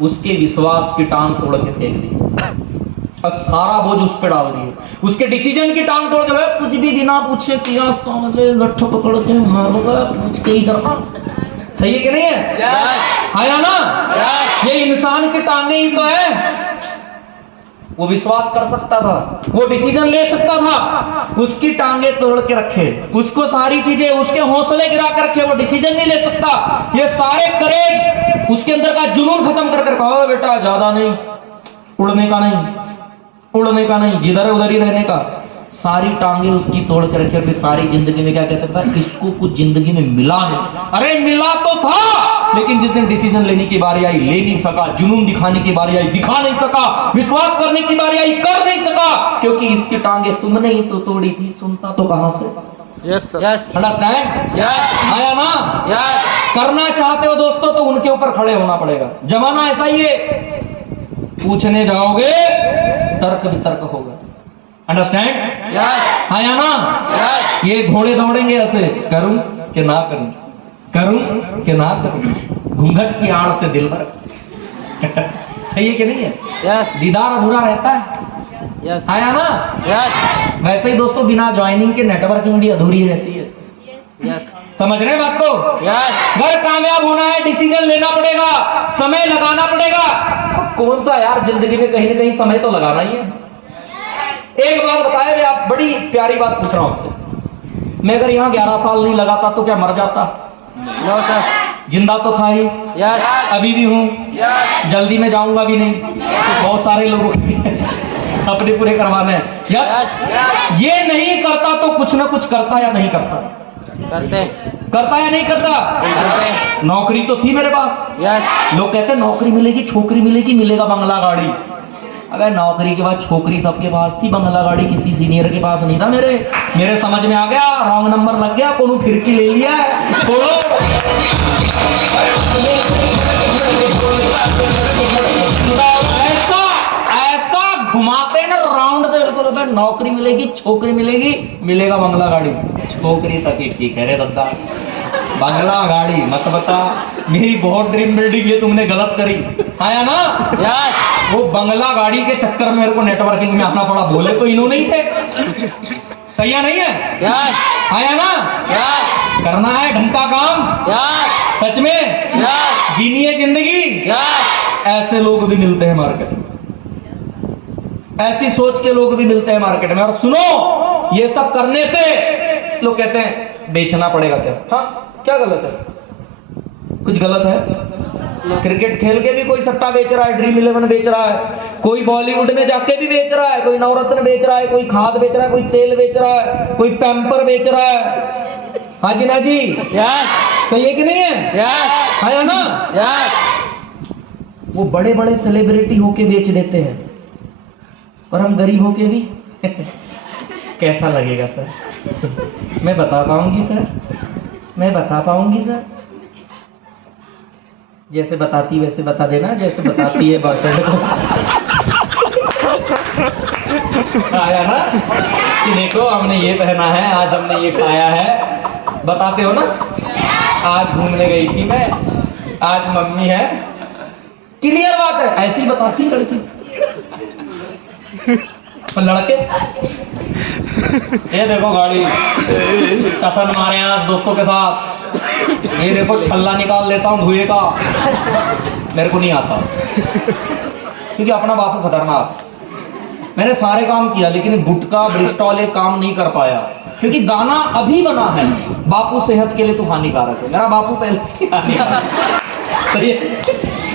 उसके विश्वास की टांग तोड़ के फेंक दी और सारा बोझ उस पर डाल दिए। उसके डिसीजन की टांग तोड़ के कुछ भी बिना पूछे किया, साले लट्ठो पकड़ के मारूंगा, पूछ के ही करता। सही है कि नहीं है? आया ना? ये इंसान की टांगे ही तो है। वो विश्वास कर सकता था, वो डिसीजन ले सकता था, उसकी टांगे तोड़ के रखे, उसको सारी चीजें, उसके हौसले गिरा कर रखे, वो डिसीजन नहीं ले सकता। ये सारे करेज, उसके अंदर का जुनून खत्म कर कहा बेटा ज्यादा नहीं, उड़ने का नहीं, जिधर है उधर ही रहने का। सारी टांगे उसकी तोड़ के रखे, फिर सारी जिंदगी में क्या कहते था, इसको कुछ जिंदगी में मिला नहीं। अरे मिला तो था, लेकिन जिस दिन डिसीजन लेने की बारी आई ले नहीं सका, जुनून दिखाने की बारी आई दिखा नहीं सका, विश्वास करने की बारी आई कर नहीं सका, क्योंकि इसकी टांगे तुमने ही तो तोड़ी थी। सुनता तो कहां से? Yes yes understand? यस आया ना? यस करना चाहते हो दोस्तों तो उनके ऊपर खड़े होना पड़ेगा। जमाना ऐसा ही है, पूछने जाओगे तर्क वितर्क होगा। अंडरस्टैंड? यस आया ना? यस ये घोड़े दौड़ेंगे ऐसे, करूं कि ना करूं, करूं कि ना करूं, घूंघट की आड़ से दिल भर। सही है कि नहीं है? यस दीदार अधूरा रहता है। यस आया ना? यस वैसे ही दोस्तों बिना ज्वाइनिंग के नेटवर्किंग भी अधूरी रहती है। यस समझ रहे हैं बात को? यस अगर कामयाब होना है डिसीजन लेना पड़ेगा, समय लगाना पड़ेगा। कौन सा यार, जिंदगी में कहीं ना कहीं समय तो लगाना ही है। एक बात बताया, मैं आप बड़ी प्यारी बात पूछ रहा हूं आपसे, मैं अगर यहाँ 11 साल नहीं लगाता तो क्या मर जाता? नो सर जिंदा तो था ही, यस अभी भी हूं, यस जल्दी में जाऊंगा भी नहीं। बहुत सारे लोगों सपने पूरे करवाने हैं। यस, ये नहीं करता तो कुछ ना कुछ करता या नहीं करता? करते करता या नहीं करता? करते नौकरी तो थी मेरे पास। यस लोग कहते हैं नौकरी मिलेगी, छोकरी मिलेगी, मिलेगा बंगला गाड़ी। अगर नौकरी के बाद छोकरी सबके पास थी, बंगला गाड़ी किसी सीनियर के पास नहीं था। मेरे समझ में आ गया, रॉन्ग नंबर लग गया, कोनो फिरकी ले लिया, छोड़ो। ऐसा ऐसा घुमाते ना राउंड से, बिल्कुल नौकरी मिलेगी, छोकरी मिलेगी, मिलेगा बंगला गाड़ी। छोकरी तक ही ठीक है रे दद्दा, बंगला गाड़ी मत बता। मेरी बहुत ड्रीम बिल्डिंग है, तुमने गलत करी आया ना। यस वो बंगला गाड़ी के चक्कर में मेरे को नेटवर्किंग में आना पड़ा। बोले तो इन्होंने ही थे। सही है नहीं है? यस आया ना। यस करना है ढंग का काम, यस सच में यस जीनी है जिंदगी। यस ऐसे लोग भी मिलते हैं मार्केट में, ऐसी सोच के लोग भी मिलते हैं मार्केट में। और सुनो, ये सब करने से लोग कहते हैं बेचना पड़ेगा क्या? हाँ, क्या गलत है? कुछ गलत है? क्रिकेट खेल के भी कोई सट्टा बेच रहा है, ड्रीम 11 बेच रहा है, कोई बॉलीवुड में जाके भी बेच रहा है, कोई नवरत्न बेच रहा है, कोई खाद बेच रहा है, कोई तेल बेच रहा है, कोई पैम्पर बेच रहा है। हाँ जी ना जी, यस सही है कि नहीं है? यस है ना? यस वो बड़े बड़े सेलिब्रिटी होके बेच देते हैं और हम गरीब होके भी कैसा लगेगा सर? मैं बता पाऊंगी सर? मैं बता पाऊंगी सर? जैसे बताती वैसे बता देना, जैसे बताती है बॉयफ्रेंड को। आया ना कि देखो हमने ये पहना है, आज हमने ये खाया है, बताते हो ना। आज घूमने गई थी मैं, आज मम्मी है, क्लियर बात है। ऐसी बताती है लड़की। और लड़के ये देखो गाड़ी टसन मारे आज दोस्तों के साथ, ये देखो छल्ला निकाल लेता हूँ धुएं का। मेरे को नहीं आता क्योंकि अपना बापू खतरनाक। मैंने सारे काम किया लेकिन गुटखा ब्रिस्टॉल एक काम नहीं कर पाया, क्योंकि गाना अभी बना है बापू सेहत के लिए तो हानिकारक है। मेरा बापू पहले से हानिकारक है। सही है?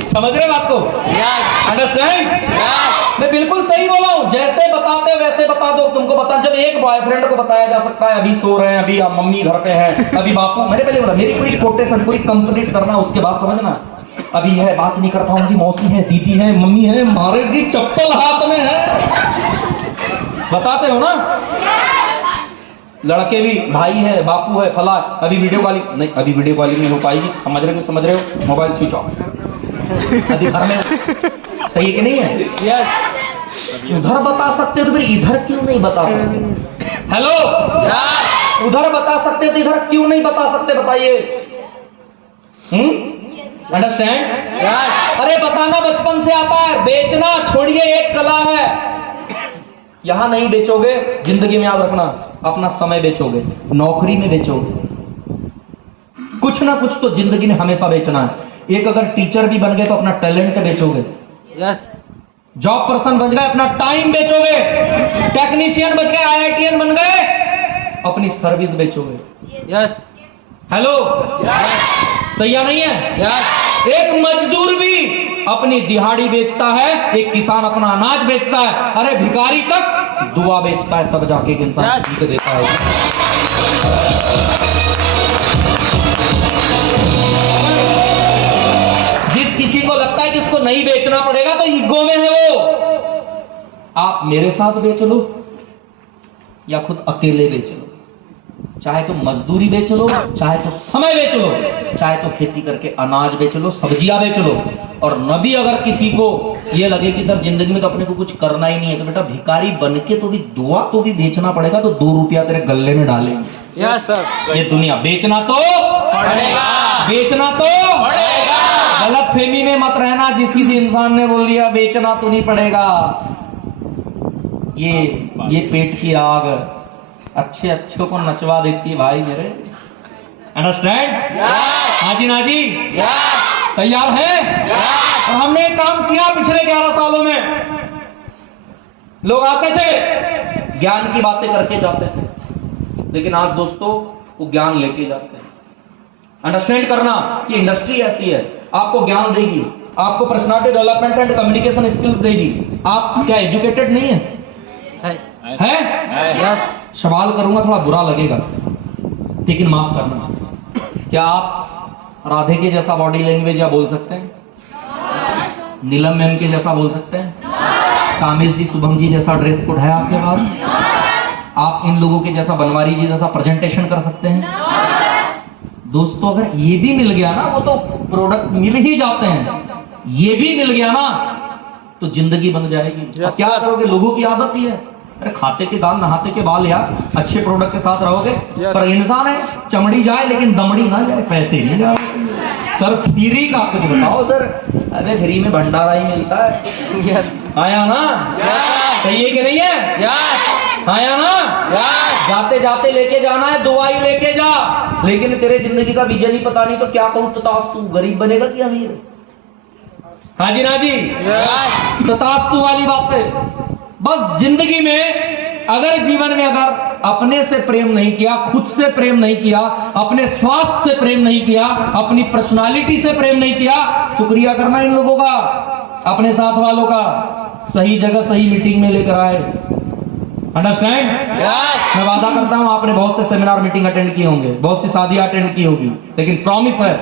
समझ रहे बात को? Yes understand? यस मैं बिल्कुल सही बोला हूँ। जैसे बताते वैसे बता दो। तुमको बता, जब एक बॉयफ्रेंड को बताया जा सकता है अभी सो रहे हैं, अभी मम्मी घर पे है, अभी बापू, मैंने पहले बोला मेरी पूरी कोटेशन पूरी कंप्लीट करना, उसके बाद समझना। अभी है बात नहीं कर पाऊंगी, मौसी है, दीदी है, मम्मी है, मारेगी चप्पल हाथ में है, बताते हो ना। लड़के भी भाई है, बापू है, फला, अभी वीडियो कॉलिंग नहीं, अभी वीडियो कॉलिंग नहीं हो पाएगी, समझ रहे हो, मोबाइल स्विच ऑफ, अभी घर में। सही है कि नहीं है? यस उधर बता सकते हो तो फिर इधर क्यों नहीं बता सकते? हेलो, यस उधर बता सकते हो तो इधर क्यों नहीं बता सकते? बताइए। अंडरस्टैंड? यस अरे बताना बचपन से आता है, बेचना छोड़िए एक कला है। यहां नहीं बेचोगे, जिंदगी में याद रखना, अपना समय बेचोगे, नौकरी में बेचोगे, कुछ ना कुछ तो जिंदगी में हमेशा बेचना है। एक अगर टीचर भी बन गए तो अपना टैलेंट बेचोगे, यस जॉब पर्सन बन गए अपना टाइम बेचोगे, टेक्नीशियन बन गए, IITN बन गए अपनी सर्विस बेचोगे। यस हेलो, सही या नहीं है? यस एक मजदूर भी अपनी दिहाड़ी बेचता है, एक किसान अपना अनाज बेचता है, अरे भिखारी तक दुआ बेचता है, तब जाके एक इंसान Yes. किसी को देता है। जिस किसी को लगता है कि उसको नहीं बेचना पड़ेगा तो ईगो में है वो। आप मेरे साथ बेच लो या खुद अकेले बेच लो, चाहे तो मजदूरी बेच लो, चाहे तो समय बेच लो, चाहे तो खेती करके अनाज बेच लो, सब्जियां बेच लो। और नबी अगर किसी को ये लगे कि सर जिंदगी में तो अपने को कुछ करना ही नहीं है, तो बेटा भिखारी बन के तो भी दुआ तो भी बेचना पड़ेगा, तो 2 रुपया तेरे गल्ले में डालेंगे। यस सर ये दुनिया बेचना तो पड़ेगा बेचना तो पड़ेगा। गलत फहमी में मत रहना, जिस किसी इंसान ने बोल दिया बेचना तो नहीं पड़ेगा, ये पेट की आग अच्छे अच्छों को नचवा देती है भाई मेरे। अंडरस्टैंड? हाँ जी ना जी, तैयार है? और हमने एक काम किया पिछले 11 सालों में। लोग आते थे ज्ञान की बातें करके जाते थे, लेकिन आज दोस्तों वो ज्ञान लेके जाते हैं। अंडरस्टैंड करना, ये इंडस्ट्री ऐसी है, आपको ज्ञान देगी, आपको personality development and communication skills देगी। आप क्या एजुकेटेड नहीं है? है है? यस सवाल करूंगा थोड़ा बुरा लगेगा, लेकिन माफ करना। क्या आप राधे के जैसा बॉडी लैंग्वेज या बोल सकते हैं? नीलम मैम के जैसा बोल सकते हैं? कामिल जी, शुभम जी जैसा ड्रेस कोड है आपके पास? आप इन लोगों के जैसा बनवारी जी जैसा प्रेजेंटेशन कर सकते हैं? दोस्तों अगर ये भी मिल गया ना, वो तो प्रोडक्ट मिल ही जाते हैं, ये भी मिल गया ना तो जिंदगी बन जाएगी। अब क्या करोगे? लोगों की आदत ही है, अरे खाते के दाल नहाते के बाल यार, अच्छे प्रोडक्ट के साथ रहोगे। पर इंसान है, चमड़ी जाए लेकिन दमड़ी ना जाए, पैसे नहीं जाए। सर फ्री का कुछ बताओ सर। अरे फ्री में भंडारा ही मिलता है। यस आया ना? सही है कि नहीं है? यस आया ना? जाते जाते लेके जाना है, दुआई लेके जा। लेकिन तेरे जिंदगी का विजन ही पता नहीं तो क्या कहूं, तथास्तु। गरीब बनेगा कि अमीर? हाँ जी ना जी, तथास्तु वाली बात है। बस जिंदगी में अगर जीवन में अगर अपने से प्रेम नहीं किया, खुद से प्रेम नहीं किया, अपने स्वास्थ्य से प्रेम नहीं किया, अपनी पर्सनालिटी से प्रेम नहीं किया, शुक्रिया करना इन लोगों का, अपने साथ वालों का। सही जगह सही मीटिंग में लेकर आए। अंडरस्टैंड? मैं वादा करता हूं आपने बहुत से सेमिनार मीटिंग अटेंड किए होंगे, बहुत सी शादियां अटेंड की होगी, लेकिन प्रॉमिस है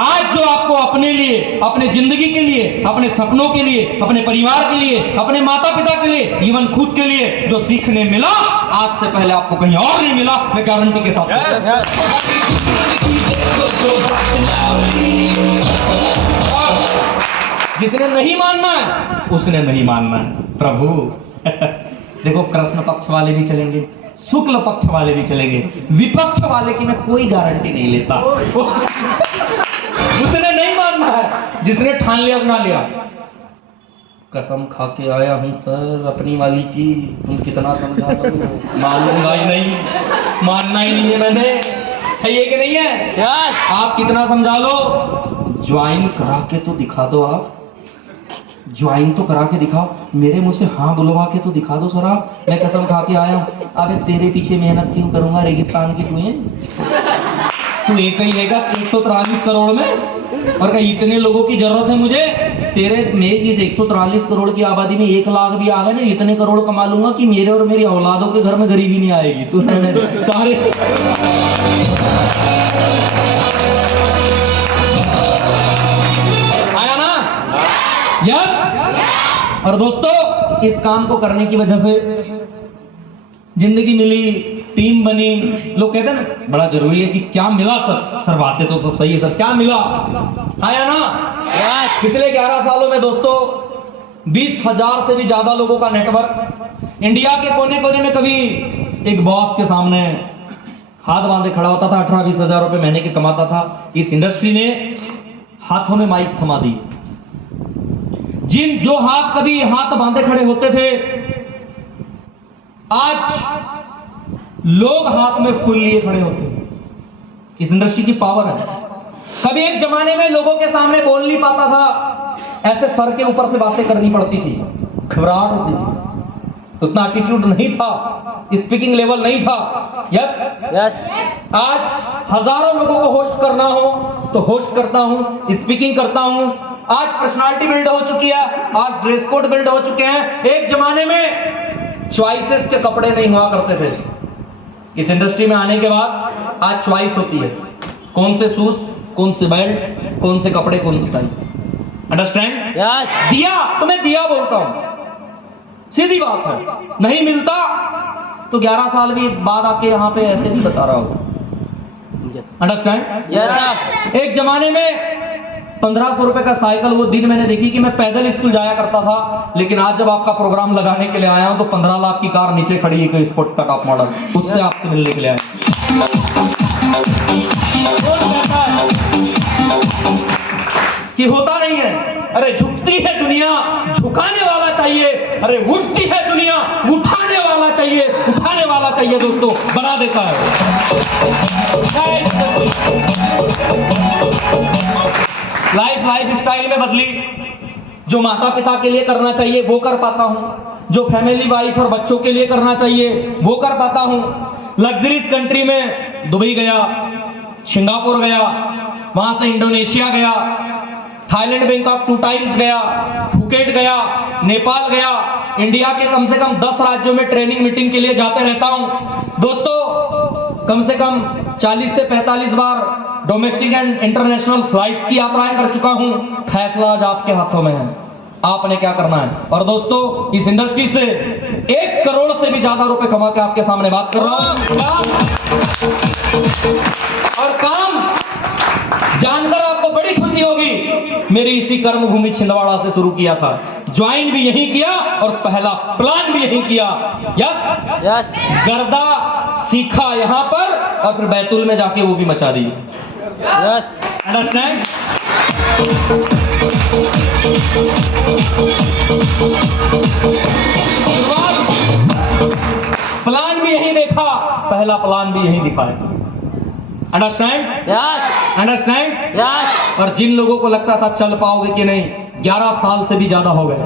आज जो आपको अपने लिए, अपने जिंदगी के लिए, अपने सपनों के लिए, अपने परिवार के लिए, अपने माता पिता के लिए, इवन खुद के लिए जो सीखने मिला, आज से पहले आपको कहीं और नहीं मिला। मैं गारंटी के साथ जिसने नहीं मानना है उसने नहीं मानना है। प्रभु देखो, कृष्ण पक्ष वाले भी चलेंगे, शुक्ल पक्ष वाले भी चलेंगे, विपक्ष वाले की मैं कोई गारंटी नहीं लेता। उसने नहीं मानना है, जिसने ठान लिया सुना लिया। कसम खा के आया हूं सर अपनी वाली की, तुम कितना समझा लो, मानूंगा ही नहीं, मानना ही नहीं है मैंने। सही है कि नहीं है? यस आप कितना समझा लो, ज्वाइन करा के तो दिखा दो। आप ज्वाइन तो करा के दिखाओ, मेरे मुंह से हाँ बुलवा के तो दिखा दो सर। आप, मैं कसम खा के आया हूं। अबे तेरे पीछे मेहनत क्यों करूंगा, रेगिस्तान की तू एक ही लेगा 143 करोड़ में, और कहीं इतने लोगों की जरूरत है मुझे। तेरे में इस 143 करोड़ की आबादी में 1 लाख भी आ गए ना, इतने करोड़ कमा लूंगा कि मेरे और मेरी औलादों के घर में गरीबी नहीं आएगी। तू सारे आया ना? यस। और दोस्तों इस काम को करने की वजह से जिंदगी मिली, टीम बनी। लोग कहते हैं ना बड़ा जरूरी है कि क्या मिला सर? सर बातें तो सब सही है सर, क्या मिला? आया ना? यस पिछले 11 सालों में दोस्तों 20,000 से भी ज्यादा लोगों का नेटवर्क। इंडिया के कोने कोने में कभी एक बॉस के सामने हाथ बांधे खड़ा होता था, 18-20 हजार रुपए महीने के कमाता था। इस इंडस्ट्री ने हाथों में माइक थमा दी। जिन जो हाथ कभी हाथ बांधे खड़े होते थे, आज लोग हाथ में फूल लिए खड़े होते हैं। इस इंडस्ट्री की पावर है। कभी एक जमाने में लोगों के सामने बोल नहीं पाता था, ऐसे सर के ऊपर से बातें करनी पड़ती थी, घबराहट होती थी, उतना एटीट्यूड नहीं था, स्पीकिंग लेवल नहीं था। यस यस आज हजारों लोगों को होस्ट करना हो तो होस्ट करता हूं, स्पीकिंग करता हूं। आज पर्सनालिटी बिल्ड हो चुकी है, आज ड्रेस कोड बिल्ड हो चुके हैं। एक जमाने में चॉइसेस के कपड़े नहीं हुआ करते थे। इस इंडस्ट्री में आने के बाद आज चॉइस होती है, कौन से शूज, कौन से बेल्ट, कौन से कपड़े, कौन सी टाई। अंडरस्टैंड? यस दिया तो मैं दिया बोलता हूं, सीधी बात है। नहीं मिलता तो 11 साल भी बाद आके यहां पे ऐसे भी बता रहा हूं। अंडरस्टैंड? यस एक जमाने में 1500 रुपए का साइकिल, वो दिन मैंने देखी कि मैं पैदल स्कूल जाया करता था। लेकिन आज जब आपका प्रोग्राम लगाने के लिए आया हूं तो 15 लाख की कार नीचे खड़ी है, कोई स्पोर्ट्स का टॉप मॉडल, उससे आपसे मिलने के लिए आया। कि होता नहीं है, अरे झुकती है दुनिया, झुकाने वाला चाहिए। अरे उठती है दुनिया, उठाने वाला चाहिए, उठाने वाला चाहिए। दोस्तों बना देता है। लाइफ स्टाइल में बदली। जो माता पिता के लिए करना चाहिए वो कर पाता हूं, जो फैमिली वाइफ और बच्चों के लिए करना चाहिए वो कर पाता हूं। लग्जरीज कंट्री में दुबई गया, सिंगापुर गया, वहां से इंडोनेशिया गया, थाईलैंड बैंकॉक 2 टाइम्स गया, फुकेट गया, नेपाल गया, इंडिया के कम से कम 10 राज्यों में ट्रेनिंग मीटिंग के लिए जाते रहता हूं। दोस्तों, कम से कम 40 से 45 बार डोमेस्टिक एंड इंटरनेशनल फ्लाइट की यात्राएं कर चुका हूं। फैसला आज आपके हाथों में है, आपने क्या करना है। और दोस्तों, इस इंडस्ट्री से 1 करोड़ से भी ज्यादा रुपए कमा के आपके सामने बात कर रहा हूं। और काम जानकर आपको बड़ी खुशी होगी, मेरी इसी कर्मभूमि छिंदवाड़ा से शुरू किया था, ज्वाइन भी यही किया और पहला प्लान भी यही किया। यस यस गर्दा सीखा यहां पर और फिर बैतूल में जाके वो भी मचा दी। Yes understand? प्लान भी यही देखा, पहला प्लान भी यही दिखाया। अंडरस्टैंड? Yes understand? यस और जिन लोगों को लगता था चल पाओगे कि नहीं, 11 साल से भी ज्यादा हो गए।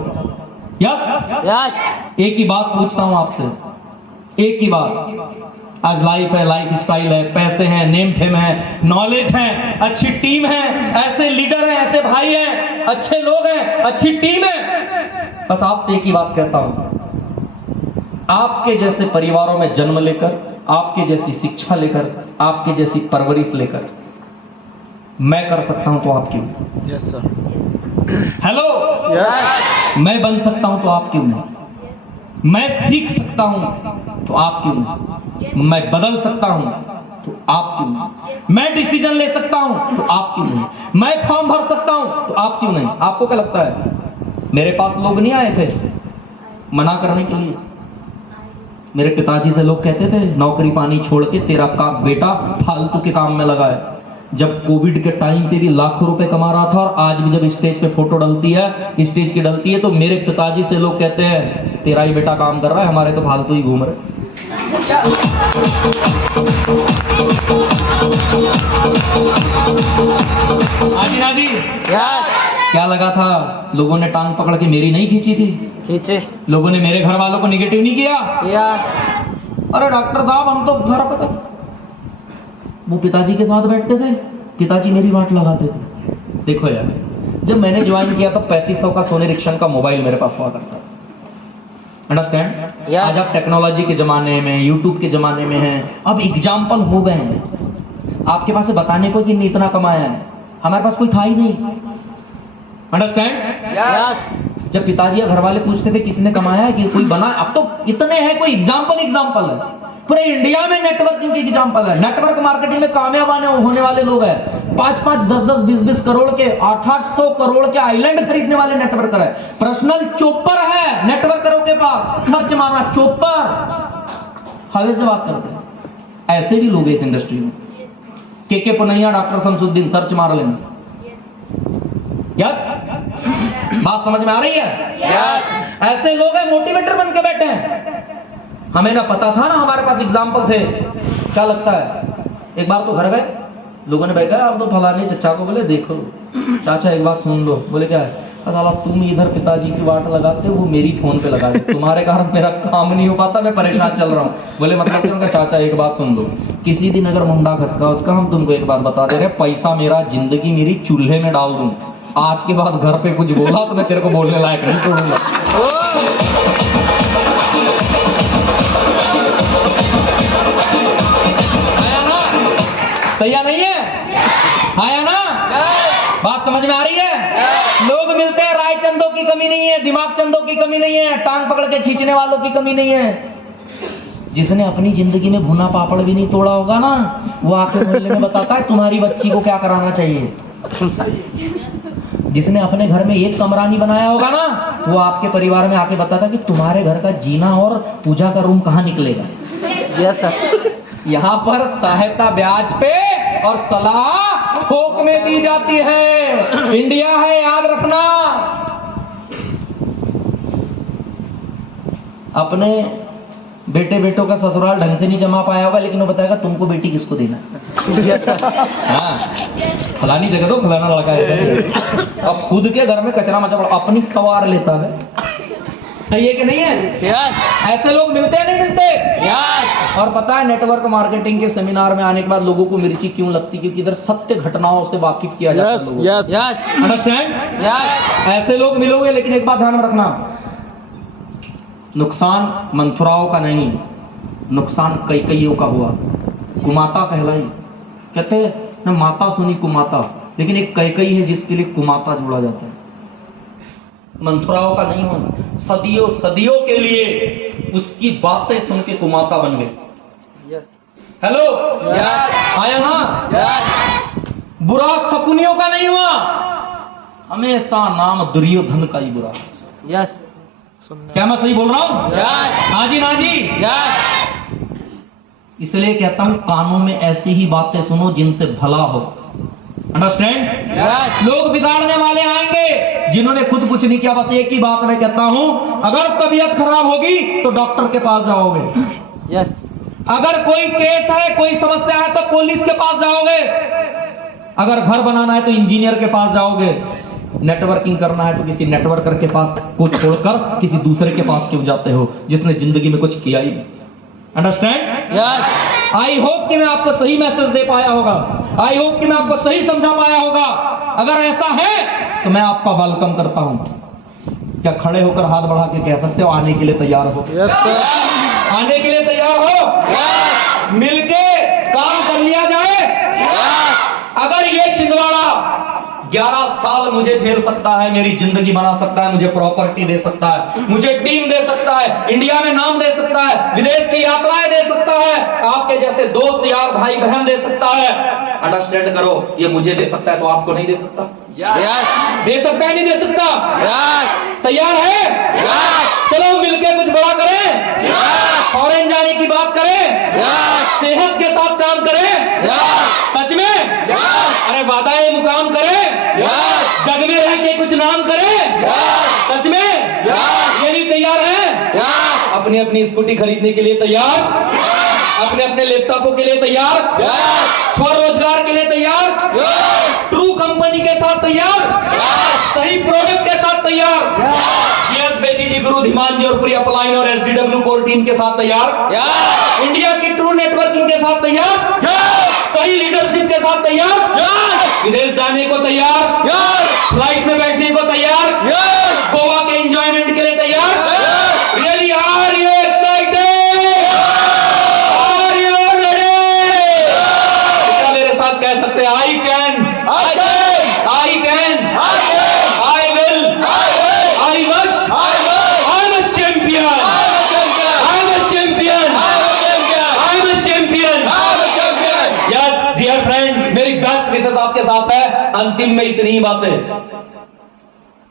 यस यस एक ही बात पूछता हूं आपसे, एक ही बात। आज लाइफ है, लाइफ स्टाइल है, पैसे हैं, नेम फेम है, नॉलेज है, अच्छी टीम है, ऐसे लीडर हैं, ऐसे भाई हैं, अच्छे लोग हैं, अच्छी टीम है। बस आपसे एक ही बात कहता हूं, आपके जैसे परिवारों में जन्म लेकर, आपके जैसी शिक्षा लेकर, आपके जैसी परवरिश लेकर मैं कर सकता हूं तो आप क्यों? यस सर हेलो, यस मैं बन सकता हूं तो आप क्यों नहीं? मैं सीख सकता हूं तो आप क्यों नहीं? मैं बदल सकता हूं तो आप क्यों नहीं? मैं डिसीजन ले सकता हूं तो आप क्यों नहीं? मैं फॉर्म भर सकता हूं तो आप क्यों नहीं? आपको क्या लगता है मेरे पास लोग नहीं आए थे मना करने के लिए? मेरे पिताजी से लोग कहते थे नौकरी पानी छोड़ के तेरा का बेटा फालतू के काम में लगा है। जब कोविड के टाइम पे भी लाखों रुपए कमा रहा था और आज भी जब स्टेज पे फोटो डलती है, स्टेज की डलती है, तो मेरे पिताजी से लोग कहते हैं तेरा ही बेटा काम कर रहा है, हमारे तो फालतू ही घूम रहे। हाजी हाजी, यस क्या लगा था लोगों ने टांग पकड़ के मेरी नहीं खींची थी? खींचे लोगों ने मेरे घर वालों को निगेटिव नहीं किया? या अरे डॉक्टर साहब, हम तो घर पर वो पिताजी के साथ बैठते थे, पिताजी मेरी वाट लगाते थे। देखो यार, जब मैंने ज्वाइन किया तो 3500 का सोनी रिक्शन का मोबाइल मेरे पास हुआ करता था। अंडरस्टैंड? Yes. आज आप टेक्नोलॉजी के जमाने में, यूट्यूब के जमाने में हैं, अब एग्जाम्पल हो गए हैं आपके पास से बताने को कि इनने इतना कमाया है। हमारे पास कोई था ही नहीं। अंडरस्टैंड? यस जब पिताजी या घर वाले पूछते थे किसने कमाया है, कि कोई बना, अब तो इतने हैं, कोई एग्जाम्पल है। पूरे इंडिया में नेटवर्किंग की एग्जाम्पल है। नेटवर्क मार्केटिंग में कामयाब होने वाले लोग हैं। 5-5, 10-10, 20-20 करोड़ के, 800 करोड़ के आइलैंड खरीदने वाले नेटवर्कर है। पर्सनल चोपर है नेटवर्करों के पास, सर्च मारना चोपर, हवे से बात करते हैं। ऐसे भी लोग हैं इस इंडस्ट्री में। के पुनैया, डॉक्टर शमसुद्दीन, सर्च मार लेना। यस, बात समझ में आ रही है? यस ऐसे लोग हैं, मोटिवेटर बन के बैठे हैं। हमें ना पता था ना हमारे पास एग्जाम्पल थे। क्या लगता है, एक बार तो घर गए, लोगों ने बैठा, आप तो फलाने चचा को बोले देखो चाचा एक बात सुन लो। बोले क्या है? साला तुम इधर पिताजी की वाट लगाते हो, वो मेरी फोन पे लगा दे, तुम्हारे कारण मेरा काम नहीं हो पाता, मैं परेशान चल रहा हूँ। बोले मतलब क्या? चाचा एक बात सुन लो, किसी दिन अगर मुंडा खसका उसका, हम तुमको एक बात बता दे रहे, पैसा मेरा, जिंदगी मेरी चूल्हे में डाल दूं, आज के बाद घर पे कुछ बोला तो मैं तेरे को बोलने लायक नहीं छोड़ूंगा। सही या नहीं है? आया ना? बात समझ में आ रही है? लोग मिलते हैं, राय चंदों की कमी नहीं है, दिमाग चंदों की कमी नहीं है, टांग पकड़ के खींचने वालों की कमी नहीं है। जिसने अपनी जिंदगी में भुना पापड़ भी नहीं तोड़ा होगा ना, वो आके मोहल्ले में बताता है तुम्हारी बच्ची को क्या कराना चाहिए। जिसने अपने घर में एक कमरा नहीं बनाया होगा ना, वो आपके परिवार में आके बताता कि तुम्हारे घर का जीना और पूजा का रूम कहाँ निकलेगा। यस सर यहाँ पर सहायता ब्याज पे और सलाह थोक में दी जाती है। इंडिया है, याद रखना। अपने बेटे बेटों का ससुराल ढंग से नहीं जमा पाया होगा, लेकिन वो बताएगा तुमको बेटी किसको देना। हाँ, फलानी जगह तो फलाना लड़का है। अब खुद के घर में कचरा मचा पड़ा, अपनी सवार लेता है। सही है कि नहीं है? यस ऐसे लोग मिलते हैं, नहीं मिलते? यस और पता है नेटवर्क मार्केटिंग के सेमिनार में आने के बाद लोगों को मिर्ची क्यों लगती? क्योंकि इधर सत्य घटनाओं से वाकिफ किया जाता है लोगों को। Yes yes understand? यस ऐसे लोग मिलोगे, लेकिन एक बात ध्यान में रखना, नुकसान मंथुराओं का नहीं, नुकसान कैकइयों का हुआ। कुमाता कहलाई, कहते हैं ना माता सुनी कुमाता, लेकिन एक कैकई है जिसके लिए कुमाता जोड़ा जाता है। मंथुराओं का नहीं हुआ, सदियों सदियों के लिए उसकी बातें सुन के कुमाता बन गए। Yes. Hello, Yes. आया ना? Yes. बुरा शकुनियों का नहीं हुआ, हमेशा नाम दुर्योधन का ही बुरा। Yes. क्या मैं सही बोल रहा हूं? Yes. हाँ जी, ना जी। Yes. इसलिए कहता हूं कानों में ऐसी ही बातें सुनो जिनसे भला हो। अंडरस्टैंड? Yes. लोग बिगाड़ने वाले आएंगे जिन्होंने खुद कुछ नहीं किया। बस एक ही बात मैं कहता हूं, अगर तबीयत खराब होगी तो डॉक्टर के पास जाओगे, Yes. अगर कोई केस है, कोई समस्या है तो पुलिस के पास जाओगे, अगर घर बनाना है तो इंजीनियर के पास जाओगे, नेटवर्किंग करना है तो किसी नेटवर्कर के पास को छोड़कर किसी दूसरे के पास क्यों जाते हो जिसने जिंदगी में कुछ किया ही नहीं। अंडरस्टैंड? Yes. आई होप कि मैं आपको सही मैसेज दे पाया होगा, आई होप कि मैं आपको सही समझा पाया होगा। अगर ऐसा है तो मैं आपका वेलकम करता हूं। क्या खड़े होकर हाथ बढ़ा के कह सकते हो आने के लिए तैयार हो? Yes, sir. आने के लिए तैयार हो? Yes. मिलके काम कर लिया जाए। Yes. अगर ये छिंदवाड़ा 11 साल मुझे झेल सकता है, मेरी जिंदगी बना सकता है, मुझे प्रॉपर्टी दे सकता है, मुझे टीम दे सकता है, इंडिया में नाम दे सकता है, विदेश की यात्राएं दे सकता है, आपके जैसे दोस्त यार भाई बहन दे सकता है। अंडरस्टैंड करो, ये मुझे दे सकता है तो आपको नहीं दे सकता? Yes. दे सकता है नहीं दे सकता? Yes. तैयार है? Yes. चलो मिलके कुछ बड़ा करें, Yes. फॉरेन जाने की बात करें, Yes. सेहत के साथ काम करें, Yes. सच में? Yes. अरे वादाए मुकाम करें, Yes. जग में रह के कुछ नाम करें, Yes. सच में? Yes. ये नहीं तैयार है? Yes. अपनी अपनी स्कूटी खरीदने के लिए तैयार, अपने अपने लैपटॉपों के लिए तैयार, Yes. स्वरोजगार के लिए तैयार, Yes. ट्रू कंपनी के साथ तैयार, सही प्रोडक्ट के साथ तैयार, जीएस बेदी जी, गुरु धीमान जी और पूरी अपलाइन और एसडीडब्ल्यू कोर टीम के साथ तैयार, Yes. इंडिया की ट्रू नेटवर्किंग के साथ तैयार, Yes. सही लीडरशिप के साथ तैयार, Yes. विदेश जाने को तैयार, Yes. फ्लाइट में बैठने को तैयार, Yes. गोवा के एंजॉयमेंट के लिए तैयार। Yes. Really are you excited? Are you ready? क्या मेरे साथ कह सकते हैं I can, I can. I can, I can. I will, I will. I must, I will. I am a champion, I'm a champion. I am a champion, I'm a champion. I am a champion. I'm a champion. Yes dear friend, मेरी best विशेष आपके साथ है। अंतिम में इतनी ही बातें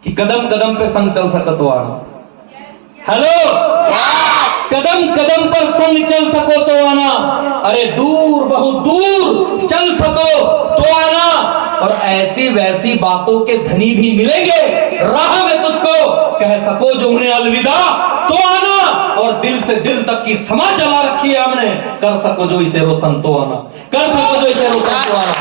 कि कदम कदम पे संग चल सको तो आना। हेलो, कदम कदम पर संग चल सको तो आना, अरे दूर बहुत दूर चल सको तो आना, और ऐसी वैसी बातों के धनी भी मिलेंगे राह में तुझको, कह सको जो उन्हें अलविदा तो आना, और दिल से दिल तक की समाज जला रखी है हमने, कर सको जो इसे रोशन तो आना, कर सको जो इसे रोशन तो आना।